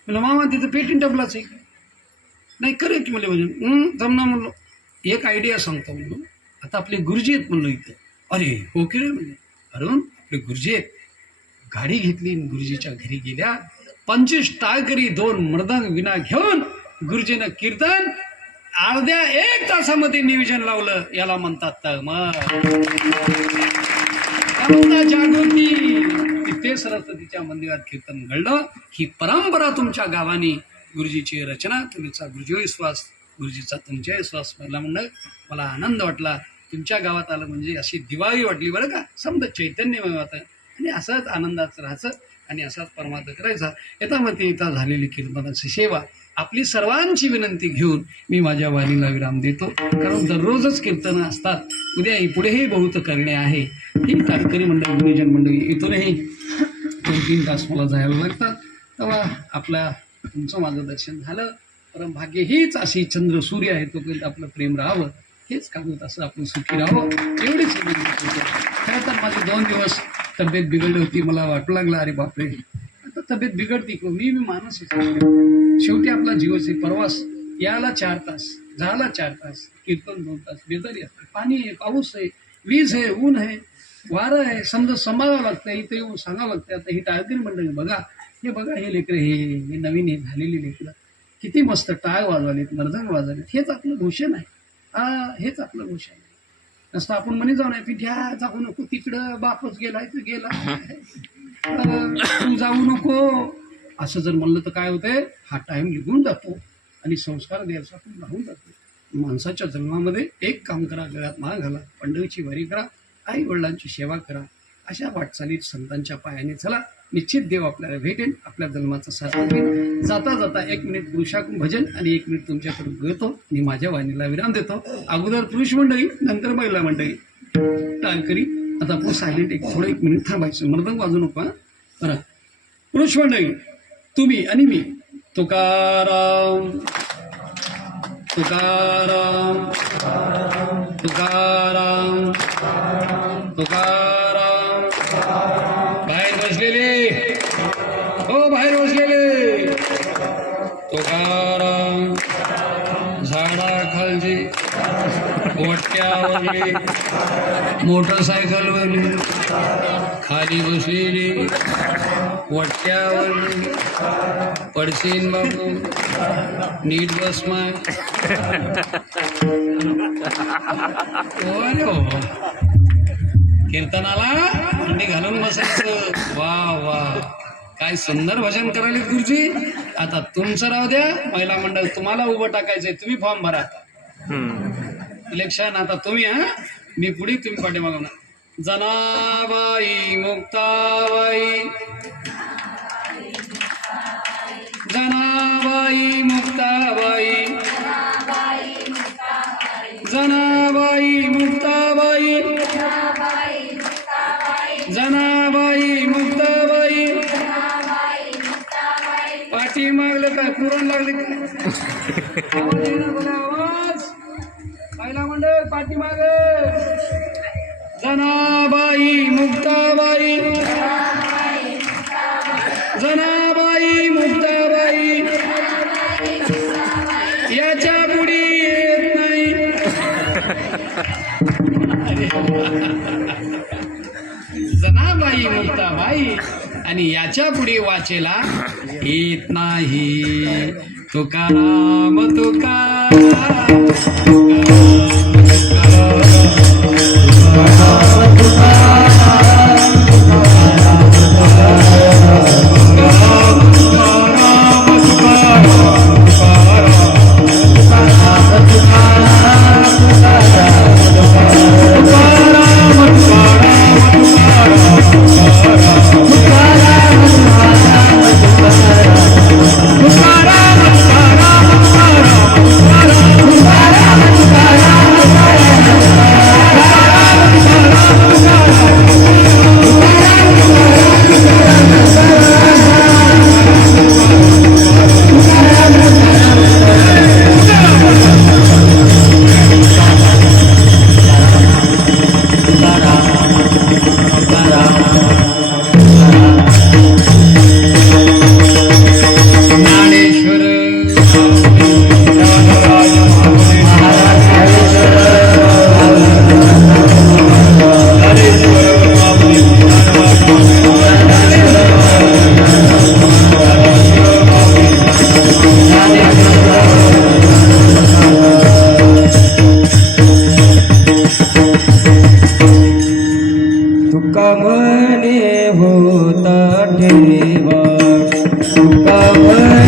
म्हणलं मामा तिथं पेट इंटबलाच आहे. नाही करेल की म्हणले भजन. जमना म्हणलो. एक आयडिया सांगतो म्हणलो. आता आपले गुरुजी आहेत म्हणलो इथं. अरे हो की रे म्हणजे. अरुण आपले गुरुजी आहेत. गाडी घेतली, गुरुजीच्या घरी गेल्या. 25 टाळकरी 2 मृदंग विना घेऊन गुरुजीनं कीर्तन अर्ध्या 1 तासामध्ये नियोजन लावलं. याला म्हणतात तळमळ. जागृती. तिथे सरस्वतीच्या मंदिरात कीर्तन घडलं. ही परंपरा तुमच्या गावाने, गुरुजीची रचना, तुमचा गुरुजी विश्वास, गुरुजीचा तुमच्या विश्वास पहिला मंडळ. मला आनंद वाटला. तुमच्या गावात आलं म्हणजे अशी दिवाळी वाटली बरं का. समजा चैतन्यमय होतं. आणि असाच आनंदाचं राहायचं आणि असाच परमार्थ करायचा. यथामती येता झालेली कीर्तनाची सेवा आपली सर्वांची विनंती घेऊन मी माझ्या वाणीला विराम देतो. कारण दररोजच कीर्तनं असतात. उद्याही पुढेही बहुत करणे आहे. ही तारकरी मंडळ, गुरुजन मंडळी इथूनही 2-3 तास मला जायला लागतात. तेव्हा तुमचं माझं दर्शन झालं. परम भाग्य हीच अशी चंद्र सूर्य आहे तोपर्यंत आपलं प्रेम राहावं. हेच कागद असं आपण सुखी राहावं एवढीच विनंती करतो. खरं तर माझे 2 दिवस तब्येत बिघडली होती. मला वाटू लागलं अरे बापरे आता तब्येत बिघडती. मी माणूस शेवटी आपला जीवाचे प्रवास. याला 4 तास, झाला 4 तास, कीर्तन 2 तास, बेजारी असते. पाणी आहे, पाऊस आहे, वीज आहे, ऊन आहे, वारं आहे. समजा सांभाळावं लागतं. इथे येऊन सांगावं लागतं. आता ही टाळकरी मंडळी बघा, हे लेकरं, हे नवीन हे झालेली लेकरं किती मस्त टाळ वाजवलेत, मर्दंग वाजवलेत. हेच आपलं भूषण आहे. हेच आपलं भूषण आहे. नसतं आपण म्हणे जाऊ नये पिठ्या जाऊ नको तिकडं, बापच गेलाय तर गेला, तू जाऊ नको असं जर म्हणलं तर काय होतंय, हा टाइम निघून जातो आणि संस्कार द्यायचा पण राहून जातो. माणसाच्या जन्मामध्ये एक काम करा, गळ्यात माळ घाला, पंढरीची वारी करा, आई वडिलांची सेवा करा. अशा वाटचालीत संतांच्या पायाने चला. निश्चित देव आपल्याला भेटेल, आपल्या जन्माचा साथ होईल. जाता जाता 1 मिनिट पुरुषाकडून भजन आणि 1 मिनिट तुमच्याकडून घेतो आणि माझ्या वाणीला विराम देतो. अगोदर पुरुष मंडळी, नंतर महिला मंडळी टाळकरी. आता आपण सायलेंट थोडं 1 मिनिट थांबायचं, मर्दंग वाजू नको. बरं, पुरुष मंडळी तुम्ही आणि मी. तुकाराम तुकाराम तुकाराम तुकाराम. बाहेर बसलेले हो, बाहेर बसलेले तुकाराम. झाडाखालची, वट्ट्यावरली, मोटरसायकलवरली, खाली बसलेली, वट्ट्यावरली, पडशीन बाबू, नीट बस माय. हो, कीर्तनाला अंडी घालून बसायचं. वा वा, काय सुंदर भजन करायला गुरुजी. आता तुमचं राहू द्या, महिला मंडळ तुम्हाला उभं टाकायचंय, तुम्ही फॉर्म भरा. इलेक्शन आता तुम्ही, मी पुढे, तुम्ही पाठीमागून. जनाबाई मुक्ताबाई, जनाबाई मुक्ताबाई, जनाबाई मुक्ताबाई, जनाबाई मुक्ता. काय पुरण लागले का? आवाज येईना बघा, आवाज. पहिला मंडळ पाठीमागे. जनाबाई मुक्ताबाई, जनाबाई मुक्ताबाई, याच्या पुढे येत नाही. जनाबाई मुक्ताबाई आणि याच्या पुढे वाचेला येत नाही. तुकाराम तुकाराम तुका म्हणे होता ठेवा, तुका म्हणे